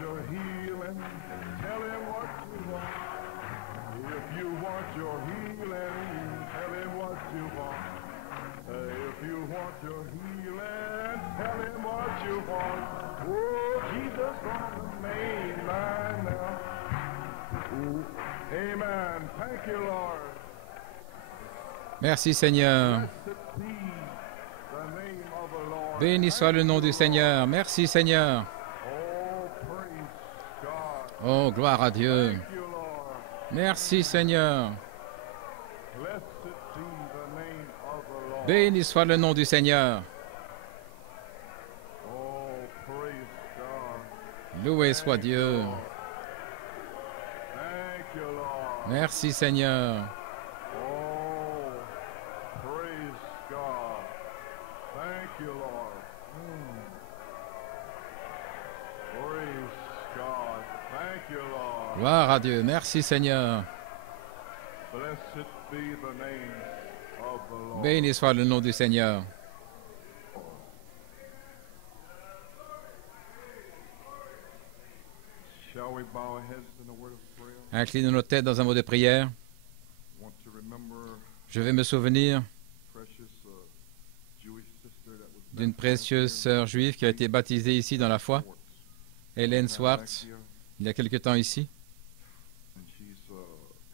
your healing, tell him what you want. If you want your healing, tell him what you want. If you want your healing, tell him what you want. Oh, Jesus on the main line now. Ooh, amen. Thank you, Lord. Merci Seigneur. Blessed be the name of the Lord. Béni soit le nom du Seigneur. Merci Seigneur. Oh, praise God. Oh, gloire à Dieu. Thank you, Lord. Merci Seigneur. Blessed be the name of the Lord. Béni soit le nom du Seigneur. Oh, praise God. Loué soit Dieu. Thank you, Lord. Merci Seigneur. Oh, praise God. Thank you, Lord. Praise God. Thank you, Lord. Gloire à Dieu. Merci Seigneur. Blessed be the name of the Lord. Béni soit le nom du Seigneur. Shall we bow our heads in a word of prayer? Inclinons nos têtes dans un mot de prière. Want to remember Je vais me souvenir precious Jewish sister that was d'une précieuse sœur juive qui a été baptisée ici dans la foi, Hélène Swartz, il y a quelque temps ici. and she's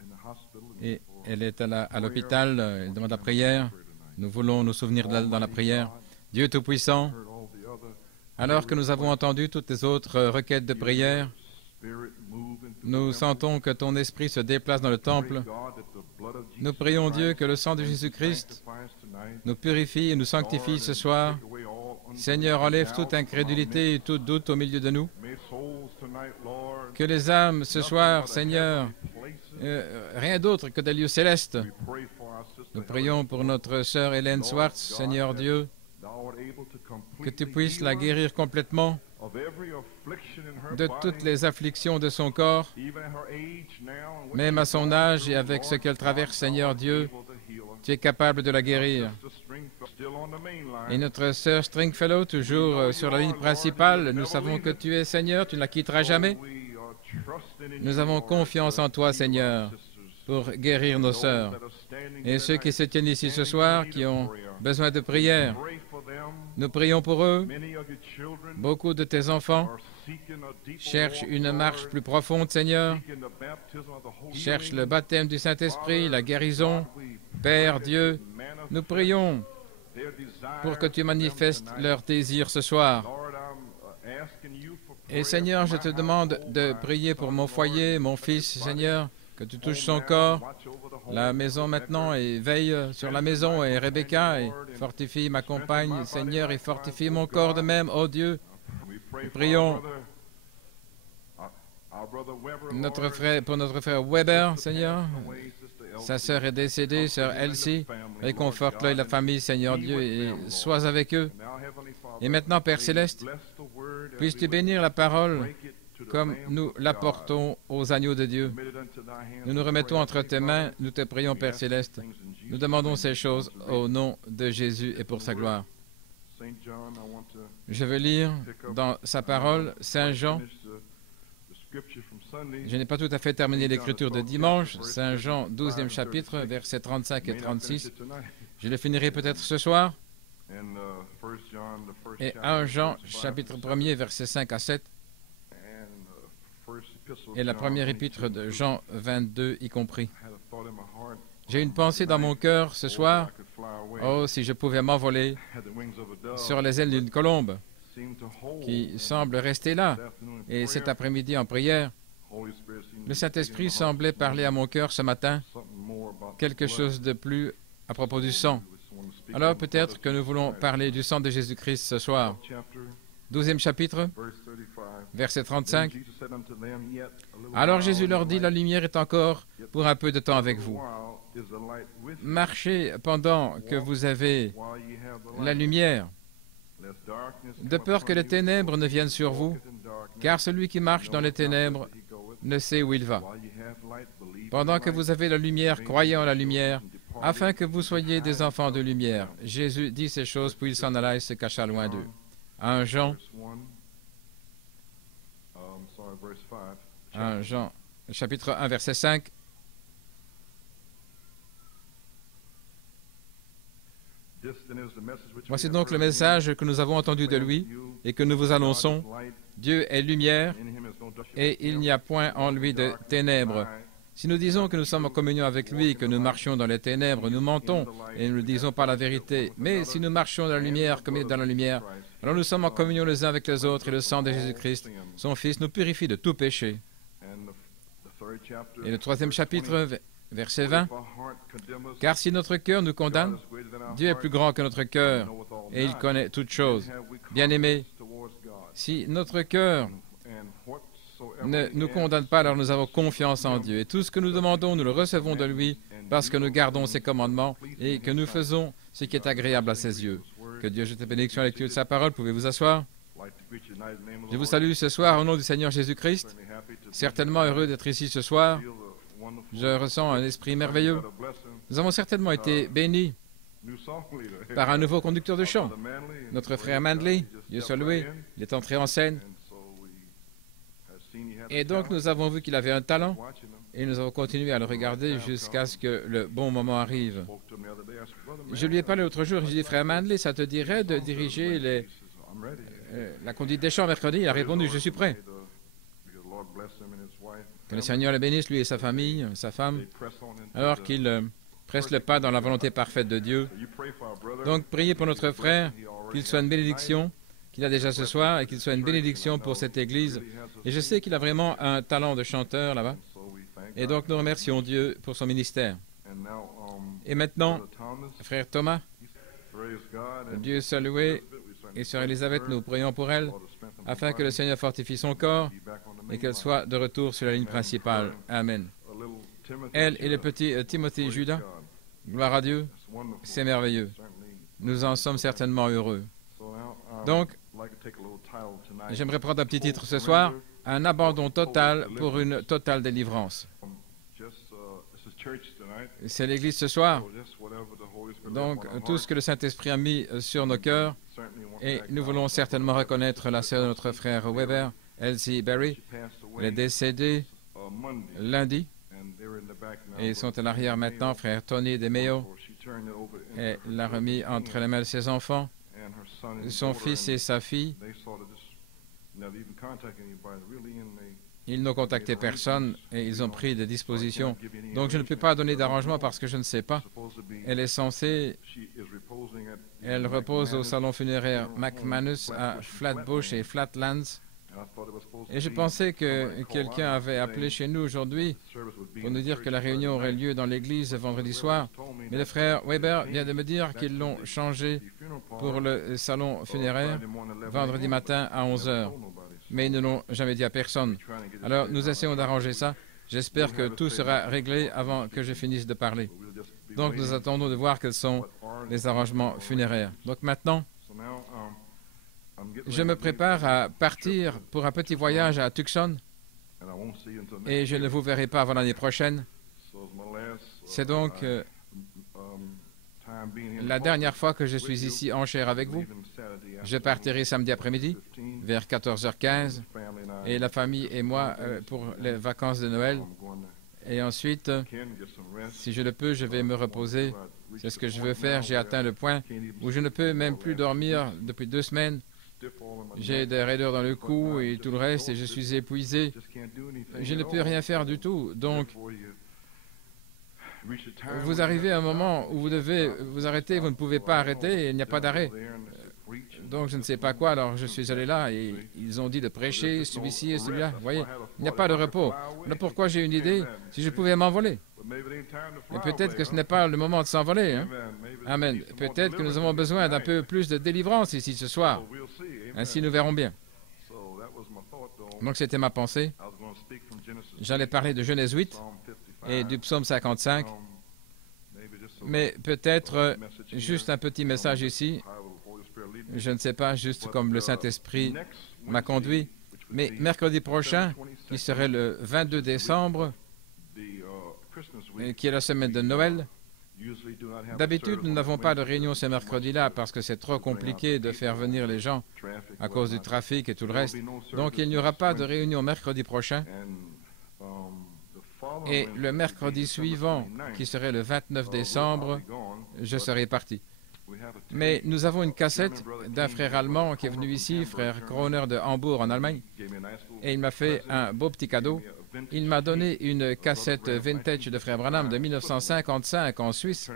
in the hospital. Et elle est à l'hôpital, elle demande la prière. Nous voulons nous souvenir d'elle dans la prière. Dieu Tout-Puissant, Heard all the other alors que nous avons entendu toutes les autres requêtes de prière, spirit move into nous sentons que ton esprit se déplace dans le temple. God that the blood of Jesus Nous prions Dieu que le sang de Jésus-Christ sanctifies tonight. nous purifie et nous sanctifie ce soir. Take away all Seigneur, enlève toute incrédulité et tout doute au milieu de nous. May souls tonight, Lord, Que les âmes ce soir, Seigneur, places. rien d'autre que des lieux célestes. We pray for our sister Nous prions pour notre sœur Hélène Swartz, Seigneur Dieu, thou art able to que tu completely puisses la heal her guérir complètement of every affliction in her de body, toutes les afflictions de son corps, even at her age now, and what même she's à son going âge through, et avec ce Lord qu'elle God, traverse, thou Seigneur art Dieu. able to heal her. Tu es capable de la guérir. Sister Stringfellow still on the main line. Et notre sœur Stringfellow, toujours sur la ligne principale, nous savons que tu es Seigneur, tu ne la quitteras jamais. We are trusting in Nous you, avons Lord, confiance en toi, Seigneur, sisters. pour guérir nos Those sœurs. that are standing Et here ceux qui tonight, se tiennent ici ce standing soir, in qui need of ont prayer. besoin de prière, Pray for them. nous prions pour eux. Many of your children Beaucoup de tes enfants are seeking a deeper cherchent walk, une Lord, marche plus profonde, Seigneur, seeking the baptism of the Holy cherchent Spirit. le baptême du Saint-Esprit, la guérison. God, we Père pray Dieu, that you manifest nous prions their desires pour que tu for them manifestes tonight. leur désir ce soir. Lord, I'm asking you for Et prayer Seigneur, je for te my demande household, de my prier pour son, mon Lord, foyer, mon touch fils, his body, Seigneur, que tu touches son home now, corps, watch over the home, la maison protect maintenant, her. et veille sur la maison, et Rebecca, et fortifie ma compagne, Seigneur, et fortifie mon corps de même, ô Dieu. We pray for prions our brother, our brother Weber, Notre Lord. frère, pour notre frère Weber, Seigneur, Away, Sister Elsie. sa sœur est décédée, sœur Elsie, réconforte-le et la famille, Seigneur Dieu, et sois avec eux. Now, Heavenly Father, Et maintenant, Père may you Céleste, bless the word as puisses-tu we bénir la parole break it to the comme Lamb nous of God. l'apportons aux agneaux de Dieu. Commit it unto thy hands, Nous nous we remettons pray, entre Heavenly tes mains, Father. nous te prions, We Père ask these Céleste. things in Jesus' Nous demandons name. ces choses au nom de Jésus et pour sa gloire. Saint John, I want to Je veux lire dans sa parole, Saint Jean. finish the scripture from Sunday. Je n'ai pas tout à fait terminé l'écriture de dimanche, Saint Jean, 12e chapitre, versets 35 et May not finish 36. it tonight. Je le finirai peut-être ce soir. And 1 John, the first Et chapter, 1 Jean, verses 5 chapitre to 7. 1er, versets 5 à 7. And first epistle of Et la John, première 22. épître de Jean 22 y compris. I had a thought in my heart. J'ai une pensée dans mon cœur ce soir. I could fly away. Oh, si je pouvais m'envoler Had the wings of a dove. sur les ailes d'une colombe Seemed to hold qui semble rester là. this afternoon in Et cet prayer. après-midi en prière, Holy Spirit seemed le to Saint-Esprit speak in my heart semblait this parler à morning. mon cœur ce matin Something more about quelque the blood. chose de plus à propos du sang. We just want to speak Alors on the blood peut-être of que nous Jesus voulons Christ. parler du sang de Jésus-Christ ce soir. Chapter, 12e chapitre, verse 35. verset Then 35. Jesus said unto them, Yet a little Alors while Jésus leur and dit, the la light, lumière est encore pour un peu de temps a avec little vous. while is the light with you. Marchez pendant que vous avez While ye have the la light, lumière, lest darkness de come peur upon que les you, ténèbres ne viennent sur who vous, walketh in darkness, car celui qui marche dans les knoweth not ténèbres whither he goeth. ne sait où il va. While ye have light, believe in Pendant the que light, vous avez la lumière, think croyez en ye la are lumière, children departed, afin que vous soyez hide des enfants de yourselves lumière. from them. Jésus dit ces choses, puis il s'en alla et se cacha loin d'eux. John, 1 Jean, verse 1. Jean, chapitre 1, verset 5. Voici donc le message que nous avons entendu de lui et que nous vous annonçons. Dieu est lumière et il n'y a point en lui de ténèbres. Si nous disons que nous sommes en communion avec lui et que nous marchions dans les ténèbres, nous mentons et nous ne disons pas la vérité. Mais si nous marchions dans la lumière comme il est dans la lumière, alors nous sommes en communion les uns avec les autres et le sang de Jésus-Christ, son Fils, nous purifie de tout péché. Et le 3e chapitre, verset 20. Car si notre cœur nous condamne, Dieu est plus grand que notre cœur et il connaît toutes choses. Bien-aimés, si notre cœur ne nous condamne pas, alors nous avons confiance en Dieu. Et tout ce que nous demandons, nous le recevons de lui parce que nous gardons ses commandements et que nous faisons ce qui est agréable à ses yeux. Que Dieu jette bénédiction à la lecture de sa parole. Pouvez vous asseoir? Je vous salue ce soir au nom du Seigneur Jésus-Christ. Certainement heureux d'être ici ce soir. Je ressens un esprit merveilleux. Nous avons certainement été bénis par un nouveau conducteur de chant. Notre frère Manley, Dieu soit loué, il est entré en scène. Et donc nous avons vu qu'il avait un talent et nous avons continué à le regarder jusqu'à ce que le bon moment arrive. Je lui ai parlé l'autre jour, j'ai dit, frère Manley, ça te dirait de diriger la conduite des chants mercredi? Il a répondu, je suis prêt. Que le Seigneur le bénisse, lui et sa famille, sa femme, alors qu'il presse le pas dans la volonté parfaite de Dieu. Donc priez pour notre frère, qu'il soit une bénédiction, qu'il a déjà ce soir, et qu'il soit une bénédiction pour cette Église. Et je sais qu'il a vraiment un talent de chanteur là-bas. Et donc nous remercions Dieu pour son ministère. Et maintenant, frère Thomas, Dieu soit loué, et sœur Elisabeth, nous prions pour elle, afin que le Seigneur fortifie son corps et qu'elle soit de retour sur la ligne principale. Amen. Elle et le petit Timothy Judas, gloire à Dieu, c'est merveilleux. Nous en sommes certainement heureux. Donc, j'aimerais prendre un petit titre ce soir, un abandon total pour une totale délivrance. C'est l'Église ce soir. Donc, tout ce que le Saint-Esprit a mis sur nos cœurs, et nous voulons certainement reconnaître la sœur de notre frère Weber, Elsie Berry. Elle est décédée lundi, et ils sont à l'arrière maintenant, frère Tony DeMeo. Elle l'a remis entre les mains de ses enfants, son fils et sa fille. Ils n'ont contacté personne et ils ont pris des dispositions. Donc je ne peux pas donner d'arrangement parce que je ne sais pas. Elle est censée... Elle repose au salon funéraire McManus à Flatbush et Flatlands. Et je pensais que quelqu'un avait appelé chez nous aujourd'hui pour nous dire que la réunion aurait lieu dans l'église vendredi soir. Mais le frère Weber vient de me dire qu'ils l'ont changé pour le salon funéraire vendredi matin à 11h. Mais ils ne l'ont jamais dit à personne. Alors nous essayons d'arranger ça. J'espère que tout sera réglé avant que je finisse de parler. Donc nous attendons de voir quels sont les arrangements funéraires. Donc maintenant, je me prépare à partir pour un petit voyage à Tucson et je ne vous verrai pas avant l'année prochaine. C'est donc la dernière fois que je suis ici en chair avec vous. Je partirai samedi après-midi vers 14h15 et la famille et moi pour les vacances de Noël. Et ensuite, si je le peux, je vais me reposer. C'est ce que je veux faire. J'ai atteint le point où je ne peux même plus dormir depuis 2 semaines. J'ai des raideurs dans le cou et tout le reste et je suis épuisé. Je ne peux rien faire du tout. Donc, vous arrivez à un moment où vous devez vous arrêter, vous ne pouvez pas arrêter et il n'y a pas d'arrêt. Donc, je ne sais pas quoi. Alors, je suis allé là et ils ont dit de prêcher celui-ci et celui-là. Vous voyez, il n'y a pas de repos. Voilà pourquoi j'ai une idée. Si je pouvais m'envoler. Et peut-être que ce n'est pas le moment de s'envoler. Hein? Amen. Peut-être que nous avons besoin d'un peu plus de délivrance ici ce soir. Ainsi, nous verrons bien. Donc, c'était ma pensée. J'allais parler de Genèse 8 et du psaume 55. Mais peut-être juste un petit message ici. Je ne sais pas, juste comme le Saint-Esprit m'a conduit. Mais mercredi prochain, qui serait le 22 décembre, qui est la semaine de Noël, D'habitude, nous n'avons pas de réunion ce mercredi-là parce que c'est trop compliqué de faire venir les gens à cause du trafic et tout le reste. Donc, il n'y aura pas de réunion mercredi prochain. Et le mercredi suivant, qui serait le 29 décembre, je serai parti. Mais nous avons une cassette d'un frère allemand qui est venu ici, frère Kroner de Hambourg en Allemagne, et il m'a fait un beau petit cadeau. Il m'a donné une cassette vintage de frère Branham de 1955 en Suisse,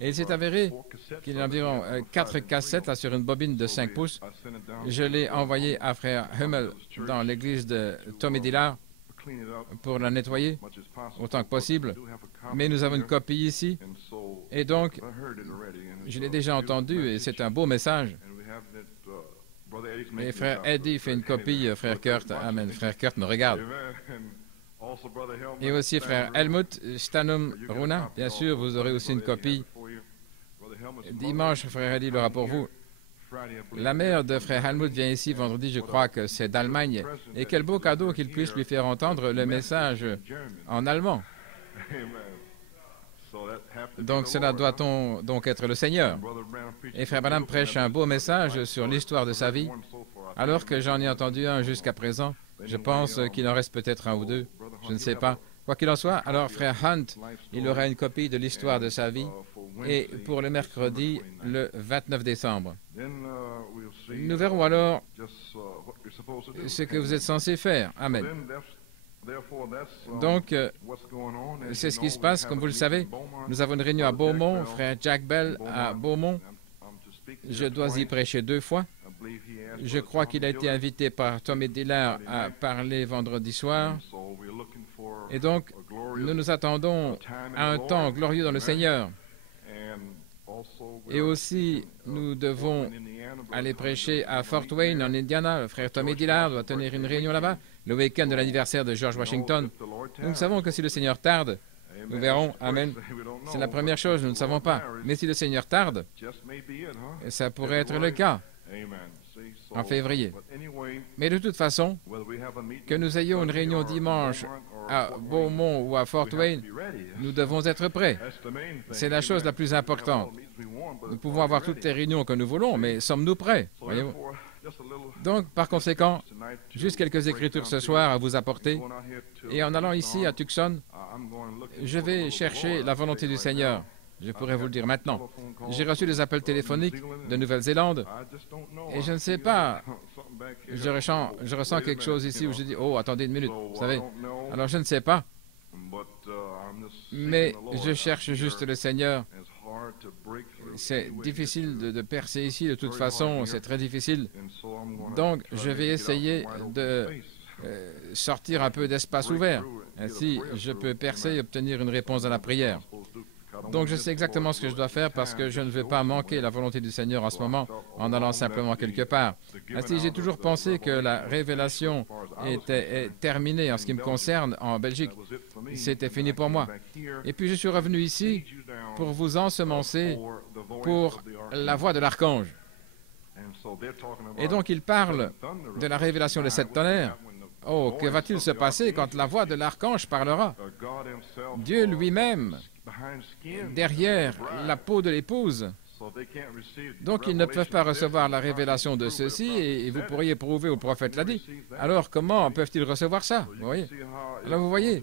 et il s'est avéré qu'il y a environ 4 cassettes là, sur une bobine de 5 pouces. Je l'ai envoyé à frère Hummel dans l'église de Tommy Dillard pour la nettoyer autant que possible. Mais nous avons une copie ici, et donc je l'ai déjà entendu, et c'est un beau message. Et frère Eddie fait une copie, frère Kurt, amen, frère Kurt me regarde. Et aussi frère Helmut Stanum Runa, bien sûr, vous aurez aussi une copie. Dimanche, frère Eddie l'aura pour vous. La mère de frère Helmut vient ici vendredi, je crois que c'est d'Allemagne. Et quel beau cadeau qu'il puisse lui faire entendre le message en allemand. Donc cela doit donc être le Seigneur. Et frère Branham prêche un beau message sur l'histoire de sa vie, alors que j'en ai entendu un jusqu'à présent. Je pense qu'il en reste peut-être un ou deux, je ne sais pas. Quoi qu'il en soit, alors frère Hunt, il aura une copie de l'histoire de sa vie, et pour le mercredi, le 29 décembre. Nous verrons alors ce que vous êtes censé faire. Amen. Donc, c'est ce qui se passe, comme vous le savez. Nous avons une réunion à Beaumont, frère Jack Bell à Beaumont. Je dois y prêcher 2 fois. Je crois qu'il a été invité par Tommy Dillard à parler vendredi soir. Et donc, nous nous attendons à un temps glorieux dans le Seigneur. Et aussi, nous devons aller prêcher à Fort Wayne, en Indiana. Le frère Tommy Dillard doit tenir une réunion là-bas, le week-end de l'anniversaire de George Washington. Nous savons que si le Seigneur tarde, nous verrons. Amen. C'est la première chose, nous ne savons pas. Mais si le Seigneur tarde, ça pourrait être le cas en février. Mais de toute façon, que nous ayons une réunion dimanche à Beaumont ou à Fort Wayne, nous devons être prêts. C'est la chose la plus importante. Nous pouvons avoir toutes les réunions que nous voulons, mais sommes-nous prêts? Voyez-vous? Donc, par conséquent, juste quelques écritures ce soir à vous apporter. Et en allant ici à Tucson, je vais chercher la volonté du Seigneur. Je pourrais vous le dire maintenant. J'ai reçu des appels téléphoniques de Nouvelle-Zélande et je ne sais pas, je ressens quelque chose ici où je dis, oh, attendez une minute, vous savez. Alors je ne sais pas, mais je cherche juste le Seigneur. C'est difficile de percer ici, de toute façon, c'est très difficile. Donc je vais essayer de sortir un peu d'espace ouvert. Ainsi, je peux percer et obtenir une réponse à la prière. Donc je sais exactement ce que je dois faire parce que je ne veux pas manquer la volonté du Seigneur en ce moment en allant simplement quelque part. Ainsi, j'ai toujours pensé que la révélation était terminée en ce qui me concerne en Belgique. C'était fini pour moi. Et puis je suis revenu ici pour vous ensemencer pour la voix de l'archange. Et donc il parle de la révélation des 7 tonnerres. Oh, que va-t-il se passer quand la voix de l'archange parlera? Dieu lui-même derrière la peau de l'épouse. Donc, ils ne peuvent pas recevoir la révélation de ceci, et vous pourriez prouver, au prophète l'a dit. Alors, comment peuvent-ils recevoir ça? Vous voyez? Alors, vous voyez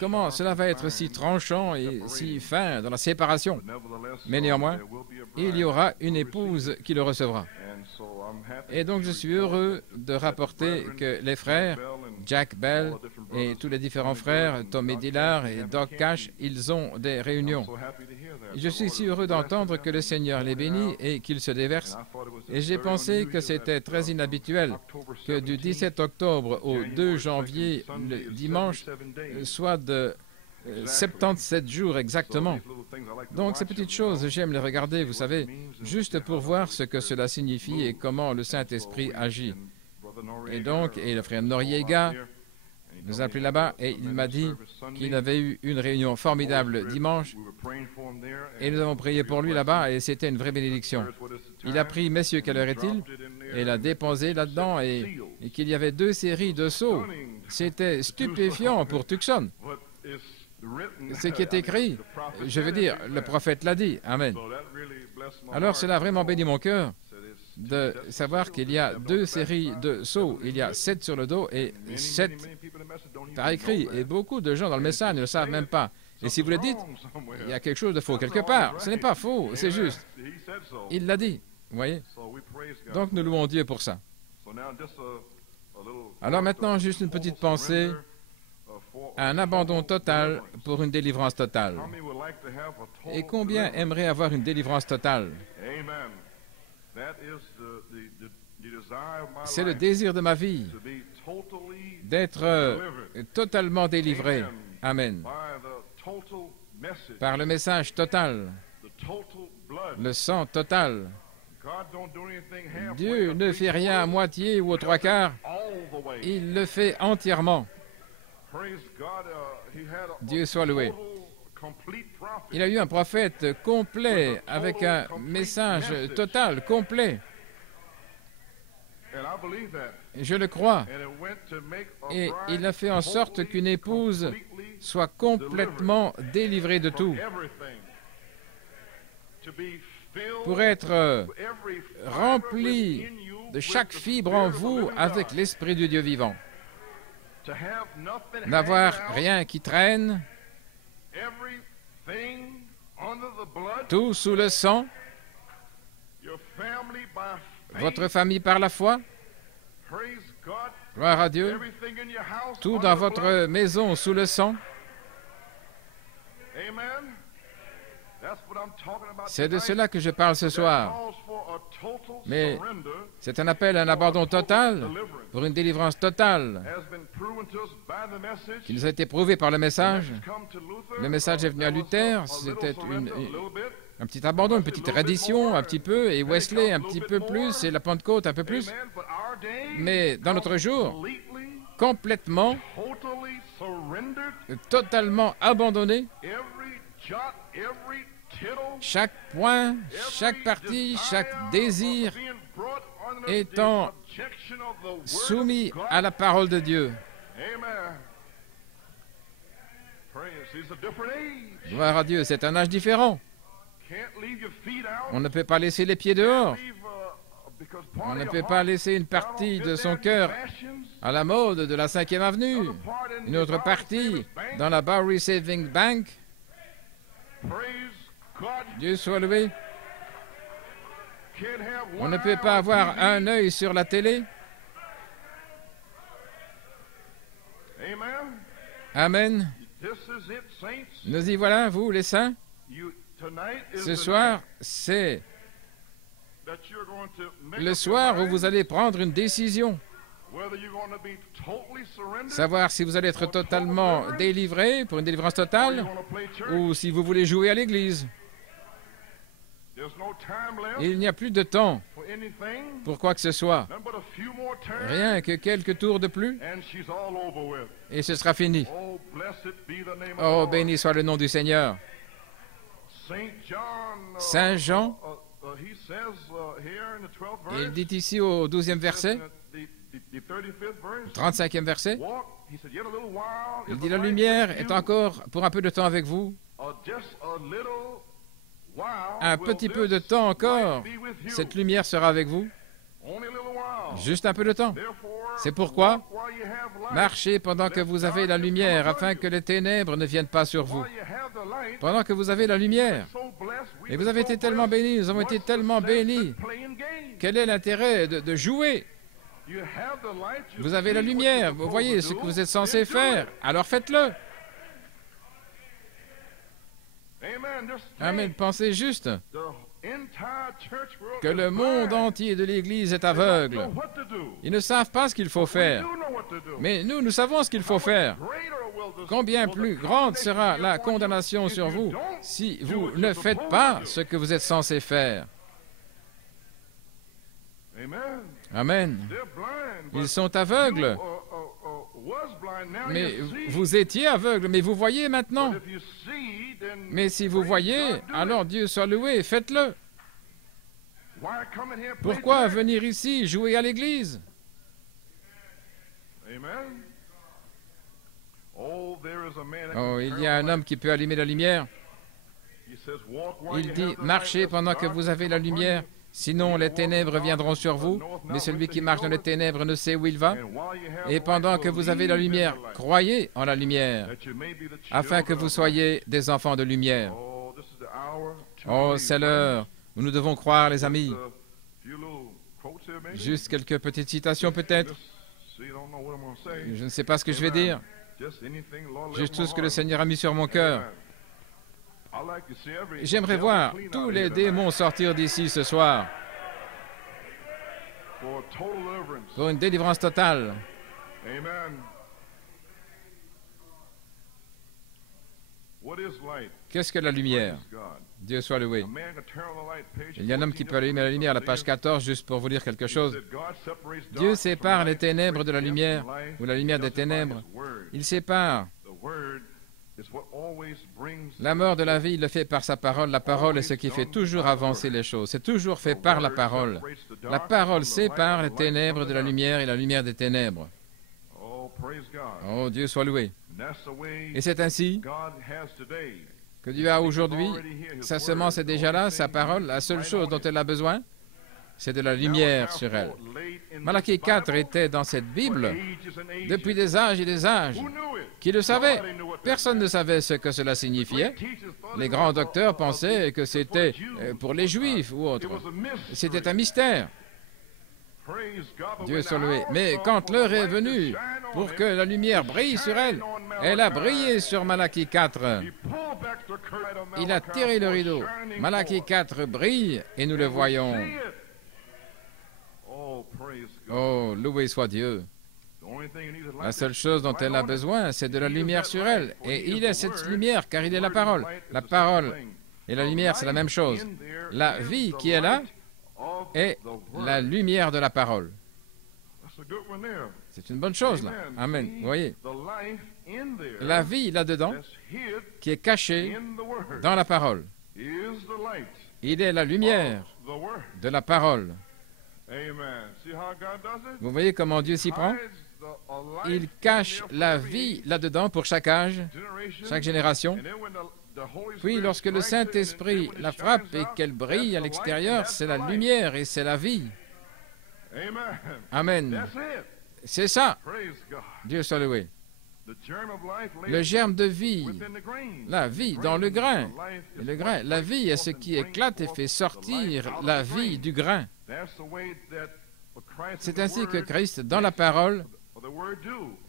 comment cela va être si tranchant et si fin dans la séparation. Mais néanmoins, il y aura une épouse qui le recevra. Et donc, je suis heureux de rapporter que les frères, Jack Bell et tous les différents frères, Tommy Dillard et Doc Cash, ils ont des réunions. Je suis si heureux d'entendre que le Seigneur les bénit et qu'il se déverse. Et j'ai pensé que c'était très inhabituel que du 17 octobre au 2 janvier, le dimanche, soit de 77 jours exactement. Donc ces petites choses, j'aime les regarder, vous savez, juste pour voir ce que cela signifie et comment le Saint-Esprit agit. Et donc, et le frère Noriega nous a appelés là-bas et il m'a dit qu'il avait eu une réunion formidable dimanche et nous avons prié pour lui là-bas et c'était une vraie bénédiction. Il a pris, messieurs, quelle heure est-il? Et il a déposé là-dedans et qu'il y avait 2 séries de sceaux. C'était stupéfiant pour Tucson. ce qui est écrit. Je veux dire, le prophète l'a dit. Amen. Alors cela a vraiment béni mon cœur de savoir qu'il y a 2 séries de sceaux. Il y a 7 sur le dos et 7 par écrit. Et beaucoup de gens dans le message ne le savent même pas. Et si vous le dites, il y a quelque chose de faux quelque part. Ce n'est pas faux, c'est juste. Il l'a dit. Vous voyez? Donc nous louons Dieu pour ça. Alors maintenant, juste une petite pensée. Un abandon total pour une délivrance totale. Et combien aimeraient avoir une délivrance totale? C'est le désir de ma vie, d'être totalement délivré. Amen. Par le message total, le sang total. Dieu ne fait rien à moitié ou aux 3/4. Il le fait entièrement. Dieu soit loué. Il a eu un prophète complet, avec un message total, complet. Je le crois. Et il a fait en sorte qu'une épouse soit complètement délivrée de tout, pour être remplie de chaque fibre en vous avec l'Esprit du Dieu vivant. N'avoir rien qui traîne, tout sous le sang, votre famille par la foi, gloire à Dieu, tout dans votre maison sous le sang. C'est de cela que je parle ce soir. Mais c'est un appel à un abandon total pour une délivrance totale qui nous a été prouvé par le message. Le message est venu à Luther, c'était un petit abandon, une petite reddition, un petit peu, et Wesley un petit peu plus, et la Pentecôte un peu plus. Mais dans notre jour, complètement, totalement abandonné, chaque point, chaque partie, chaque désir étant soumis à la parole de Dieu. Gloire à Dieu, c'est un âge différent. On ne peut pas laisser les pieds dehors. On ne peut pas laisser une partie de son cœur à la mode de la 5e avenue, une autre partie dans la Bowery Saving Bank. Dieu soit loué. On ne peut pas avoir un œil sur la télé. Amen. Nous y voilà, vous, les saints. Ce soir, c'est le soir où vous allez prendre une décision. Savoir si vous allez être totalement délivré pour une délivrance totale ou si vous voulez jouer à l'église. Il n'y a plus de temps pour quoi que ce soit. Rien que quelques tours de plus et ce sera fini. Oh, béni soit le nom du Seigneur. Saint Jean, il dit ici au 12e verset, 35e verset, il dit, la lumière est encore pour un peu de temps avec vous. Un petit peu de temps encore, cette lumière sera avec vous. Juste un peu de temps. C'est pourquoi marchez pendant que vous avez la lumière, afin que les ténèbres ne viennent pas sur vous. Pendant que vous avez la lumière. Et vous avez été tellement bénis, nous avons été tellement bénis. Quel est l'intérêt de jouer? Vous avez la lumière, vous voyez ce que vous êtes censé faire, alors faites-le. Amen. Pensez juste que le monde entier de l'Église est aveugle. Ils ne savent pas ce qu'il faut faire. Mais nous savons ce qu'il faut faire. Combien plus grande sera la condamnation sur vous si vous ne faites pas ce que vous êtes censé faire. Amen. Ils sont aveugles. Mais vous étiez aveugle, mais vous voyez maintenant. Mais si vous voyez, alors Dieu soit loué, faites-le. Pourquoi venir ici jouer à l'église? Oh, il y a un homme qui peut allumer la lumière. Il dit, marchez pendant que vous avez la lumière, sinon les ténèbres viendront sur vous, mais celui qui marche dans les ténèbres ne sait où il va. Et pendant que vous avez la lumière, croyez en la lumière, afin que vous soyez des enfants de lumière. Oh, c'est l'heure où nous devons croire, les amis. Juste quelques petites citations peut-être. Je ne sais pas ce que je vais dire. Juste tout ce que le Seigneur a mis sur mon cœur. J'aimerais voir tous les démons sortir d'ici ce soir pour une délivrance totale. Qu'est-ce que la lumière? Dieu soit loué. Il y a un homme qui peut allumer la lumière à la page 14, juste pour vous dire quelque chose. Dieu sépare les ténèbres de la lumière, ou la lumière des ténèbres. Il sépare. La mort de la vie, il le fait par sa parole. La parole est ce qui fait toujours avancer les choses. C'est toujours fait par la parole. La parole sépare les ténèbres de la lumière et la lumière des ténèbres. Oh, Dieu soit loué. Et c'est ainsi que Dieu a aujourd'hui, sa semence est déjà là, sa parole, la seule chose dont elle a besoin, c'est de la lumière sur elle. Malachie 4 était dans cette Bible depuis des âges et des âges. Qui le savait? Personne ne savait ce que cela signifiait. Les grands docteurs pensaient que c'était pour les Juifs ou autres. C'était un mystère. Dieu soit loué. Mais quand l'heure est venue pour que la lumière brille sur elle, elle a brillé sur Malachie 4. Il a tiré le rideau. Malachie 4 brille et nous le voyons. Oh, loué soit Dieu. La seule chose dont elle a besoin, c'est de la lumière sur elle. Et il est cette lumière, car il est la parole. La parole et la lumière, c'est la même chose. La vie qui est là est la lumière de la parole. C'est une bonne chose, là. Amen. Vous voyez, la vie là-dedans, qui est cachée dans la parole. Il est la lumière de la parole. Vous voyez comment Dieu s'y prend? Il cache la vie là-dedans pour chaque âge, chaque génération. Puis, lorsque le Saint-Esprit la frappe et qu'elle brille à l'extérieur, c'est la lumière et c'est la vie. Amen. C'est ça. Dieu soit loué. Le germe de vie, la vie dans le grain. Et le grain, la vie est ce qui éclate et fait sortir la vie du grain. C'est ainsi que Christ, dans la parole,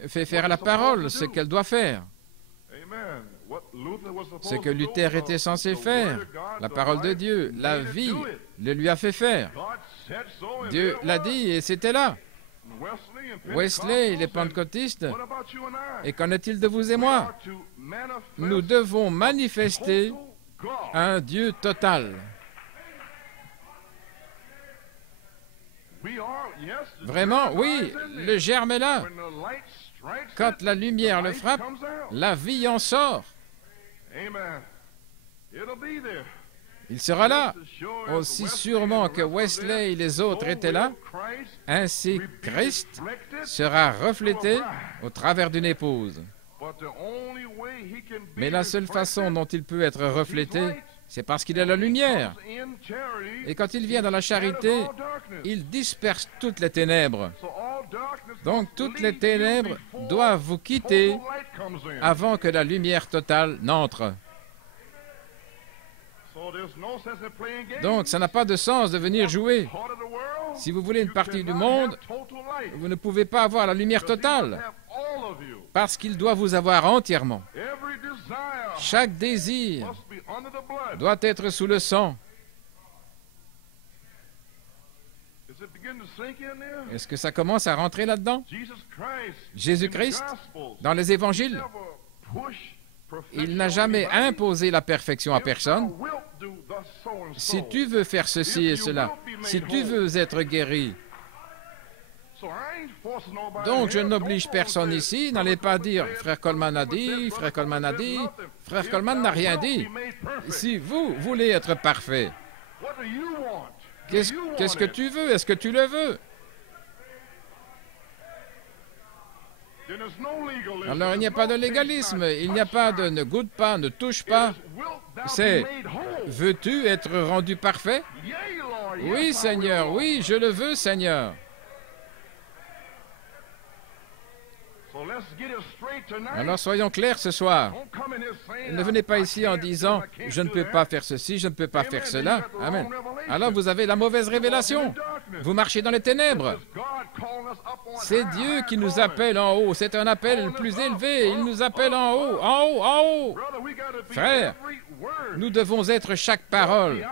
fait faire à la parole ce qu'elle doit faire. Ce que Luther était censé faire, la parole de Dieu, la vie, le lui a fait faire. Dieu l'a dit et c'était là. Wesley, les pentecôtistes, et qu'en est-il de vous et moi? Nous devons manifester un Dieu total. Vraiment, oui, le germe est là. Quand la lumière le frappe, la vie en sort. Il sera là, aussi sûrement que Wesley et les autres étaient là. Ainsi, Christ sera reflété au travers d'une épouse. Mais la seule façon dont il peut être reflété, c'est parce qu'il est la lumière. Et quand il vient dans la charité, il disperse toutes les ténèbres. Donc, toutes les ténèbres doivent vous quitter avant que la lumière totale n'entre. Donc, ça n'a pas de sens de venir jouer. Si vous voulez une partie du monde, vous ne pouvez pas avoir la lumière totale, parce qu'il doit vous avoir entièrement. Chaque désir doit être sous le sang. Est-ce que ça commence à rentrer là-dedans? Jésus-Christ, dans les évangiles, il n'a jamais imposé la perfection à personne. Si tu veux faire ceci et cela, si tu veux être guéri, donc je n'oblige personne ici. N'allez pas dire « Frère Coleman a dit, Frère Coleman a dit ». Frère Coleman n'a rien dit. Si vous voulez être parfait, qu'est-ce que tu veux? Est-ce que tu le veux? Alors il n'y a pas de légalisme, il n'y a pas de ne goûte pas, ne touche pas. C'est veux-tu être rendu parfait? Oui, Seigneur, oui, je le veux, Seigneur. Alors soyons clairs ce soir. Ne venez pas ici en disant « Je ne peux pas faire ceci, je ne peux pas faire cela. » Amen. Alors vous avez la mauvaise révélation. Vous marchez dans les ténèbres. C'est Dieu qui nous appelle en haut. C'est un appel plus élevé. Il nous appelle en haut, en haut, en haut. Frère, nous devons être chaque parole.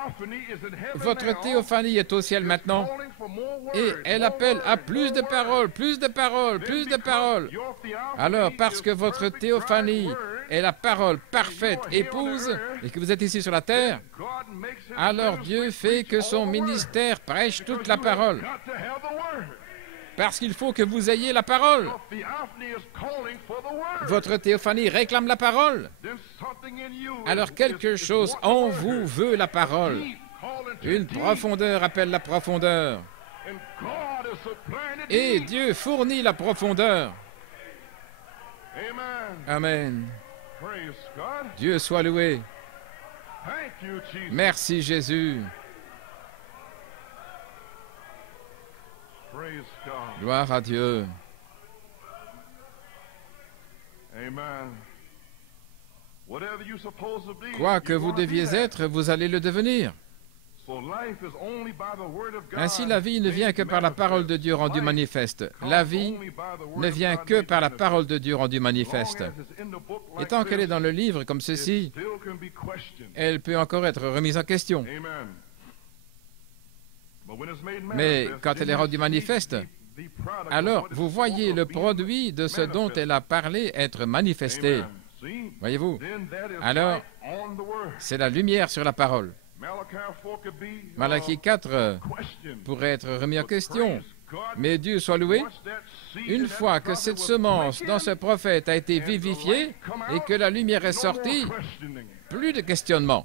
Votre théophanie est au ciel maintenant. Et elle appelle à plus de paroles, plus de paroles, plus de paroles. Alors, parce que votre théophanie est la parole parfaite, épouse, et que vous êtes ici sur la terre, alors Dieu fait que son ministère prêche toute la parole. Parce qu'il faut que vous ayez la parole. Votre théophanie réclame la parole. Alors quelque chose en vous veut la parole. Une profondeur appelle la profondeur. Et Dieu fournit la profondeur. Amen. Dieu soit loué. Merci Jésus. Gloire à Dieu. Quoi que vous deviez être, vous allez le devenir. Ainsi, la vie ne vient que par la parole de Dieu rendue manifeste. La vie ne vient que par la parole de Dieu rendue manifeste. Et tant qu'elle est dans le livre comme ceci, elle peut encore être remise en question. Mais quand elle est rendue manifeste, alors vous voyez le produit de ce dont elle a parlé être manifesté. Voyez-vous? Alors, c'est la lumière sur la parole. Malachie 4 pourrait être remis en question. Mais Dieu soit loué, une fois que cette semence dans ce prophète a été vivifiée et que la lumière est sortie, plus de questionnement.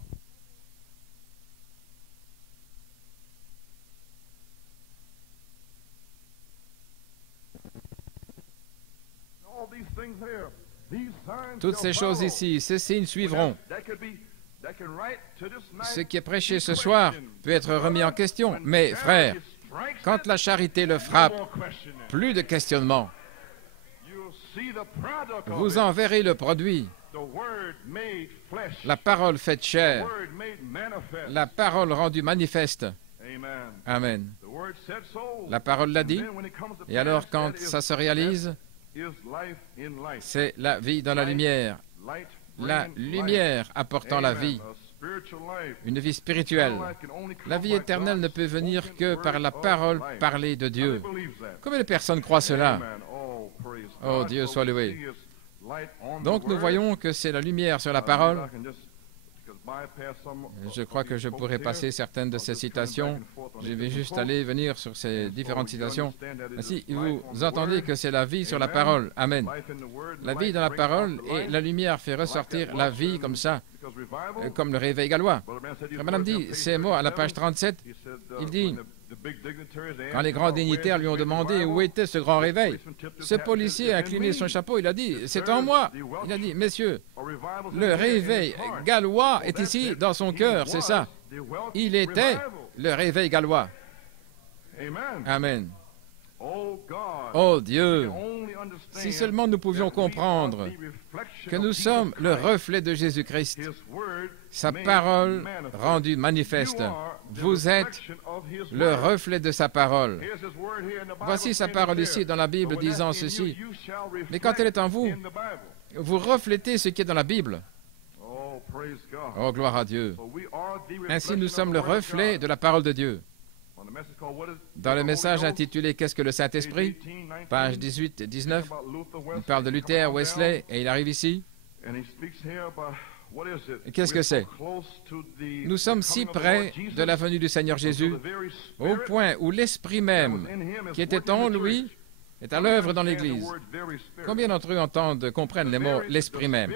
Toutes ces choses ici, ces signes suivront. Ce qui est prêché ce soir peut être remis en question. Mais, frère, quand la charité le frappe, plus de questionnement. Vous en verrez le produit. La parole faite chair. La parole rendue manifeste. Amen. La parole l'a dit. Et alors, quand ça se réalise, c'est la vie dans la lumière. La lumière apportant la vie, une vie spirituelle. La vie éternelle ne peut venir que par la parole parlée de Dieu. Combien de personnes croient cela? Oh, Dieu soit loué. Donc nous voyons que c'est la lumière sur la parole. Je crois que je pourrais passer certaines de ces citations. Je vais juste aller venir sur ces différentes citations. Ainsi, vous entendez que c'est la vie sur la parole. Amen. La vie dans la parole et la lumière fait ressortir la vie comme ça, comme le réveil gallois. Madame dit, ces mots à la page 37, il dit, quand les grands dignitaires lui ont demandé où était ce grand réveil, ce policier a incliné son chapeau, il a dit, c'est en moi. Il a dit, messieurs, le réveil gallois est ici dans son cœur, c'est ça. Il était le réveil gallois. Amen. Oh Dieu, si seulement nous pouvions comprendre que nous sommes le reflet de Jésus-Christ, sa parole rendue manifeste. Vous êtes le reflet de sa parole. Voici sa parole ici dans la Bible disant ceci. Mais quand elle est en vous, vous reflétez ce qui est dans la Bible. Oh, gloire à Dieu. Ainsi, nous sommes le reflet de la parole de Dieu. Dans le message intitulé « Qu'est-ce que le Saint-Esprit ?» page 18 et 19, il parle de Luther, Wesley, et il arrive ici. Qu'est-ce que c'est? Nous sommes si près de la venue du Seigneur Jésus, au point où l'Esprit même, qui était en lui, est à l'œuvre dans l'Église. Combien d'entre eux entendent, comprennent les mots « l'Esprit même » ?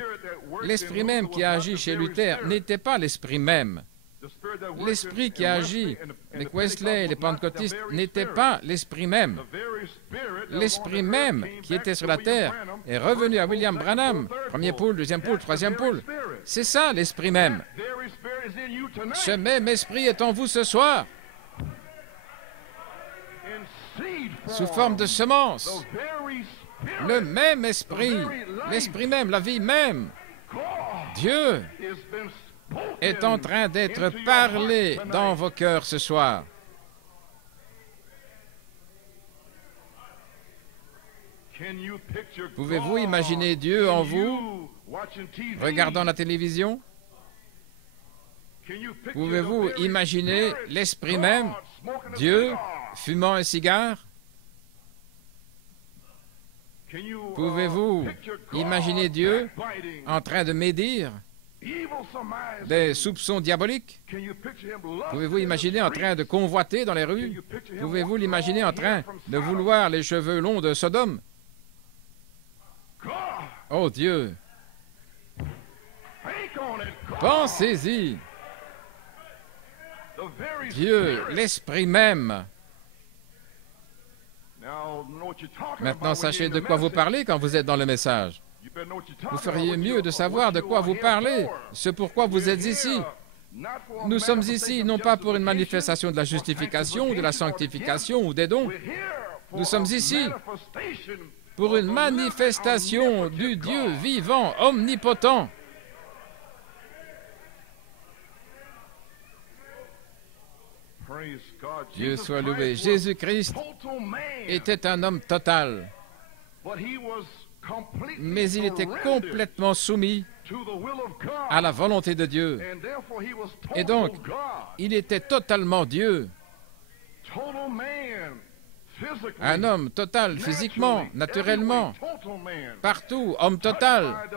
L'Esprit même qui a agi chez Luther n'était pas l'Esprit même. L'Esprit qui a agi avec Wesley et les pentecôtistes n'était pas l'Esprit même. l'esprit même qui était sur la terre est revenu à William Branham. Premier pôle, deuxième pôle, troisième pôle. C'est ça, l'esprit même. Ce même esprit est en vous ce soir, sous forme de semence. Le même esprit, l'esprit même, la vie même. Dieu est en train d'être parlé dans vos cœurs ce soir. Pouvez-vous imaginer Dieu en vous, regardant la télévision? Pouvez-vous imaginer l'esprit même, Dieu, fumant un cigare? Pouvez-vous imaginer Dieu en train de médire des soupçons diaboliques? Pouvez-vous imaginer en train de convoiter dans les rues? Pouvez-vous l'imaginer en train de vouloir les cheveux longs de Sodome? Oh Dieu! Pensez-y! Dieu, l'esprit même. Maintenant, sachez de quoi vous parlez quand vous êtes dans le message. Vous feriez mieux de savoir de quoi vous parlez, ce pourquoi vous êtes ici. Nous sommes ici non pas pour une manifestation de la justification ou de la sanctification ou des dons. Nous sommes ici pour une manifestation du Dieu vivant, omnipotent. Dieu soit loué. Jésus-Christ était un homme total, mais il était complètement soumis à la volonté de Dieu. Et donc, il était totalement Dieu. Un homme total, physiquement, naturellement, partout, homme total,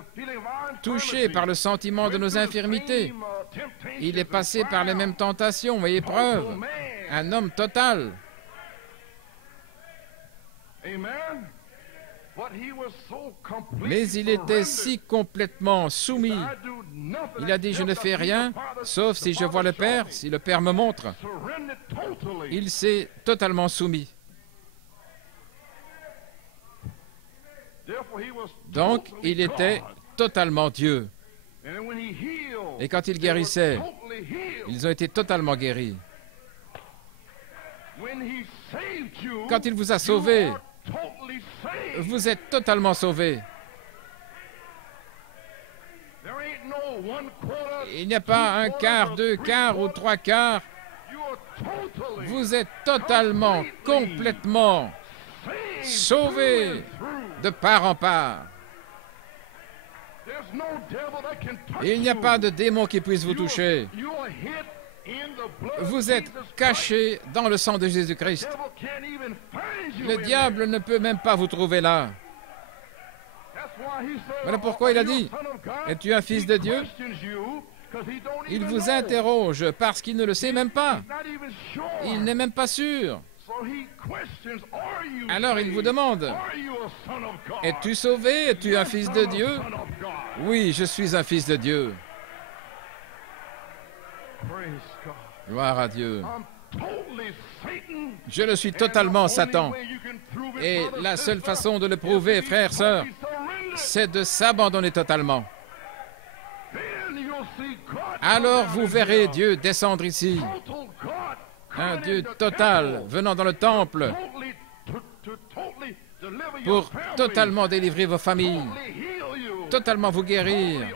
touché par le sentiment de nos infirmités. Il est passé par les mêmes tentations et épreuves. Un homme total. Mais il était si complètement soumis. Il a dit, je ne fais rien, sauf si je vois le Père, si le Père me montre. Il s'est totalement soumis. Donc, il était totalement Dieu. Et quand il guérissait, ils ont été totalement guéris. Quand il vous a sauvé, vous êtes totalement sauvé. Il n'y a pas un quart, deux quarts ou trois quarts. Vous êtes totalement, complètement sauvé de part en part. Il n'y a pas de démon qui puisse vous toucher. Vous êtes caché dans le sang de Jésus-Christ. Le diable ne peut même pas vous trouver là. Voilà pourquoi il a dit, es-tu un fils de Dieu? Il vous interroge parce qu'il ne le sait même pas. Il n'est même pas sûr. Alors il vous demande, es-tu sauvé? Es-tu un fils de Dieu? Oui, je suis un fils de Dieu. Gloire à Dieu. Je le suis totalement, Satan. Et la seule façon de le prouver, frères, sœurs, c'est de s'abandonner totalement. Alors vous verrez Dieu descendre ici. Un Dieu total venant dans le temple pour totalement délivrer vos familles, totalement vous guérir,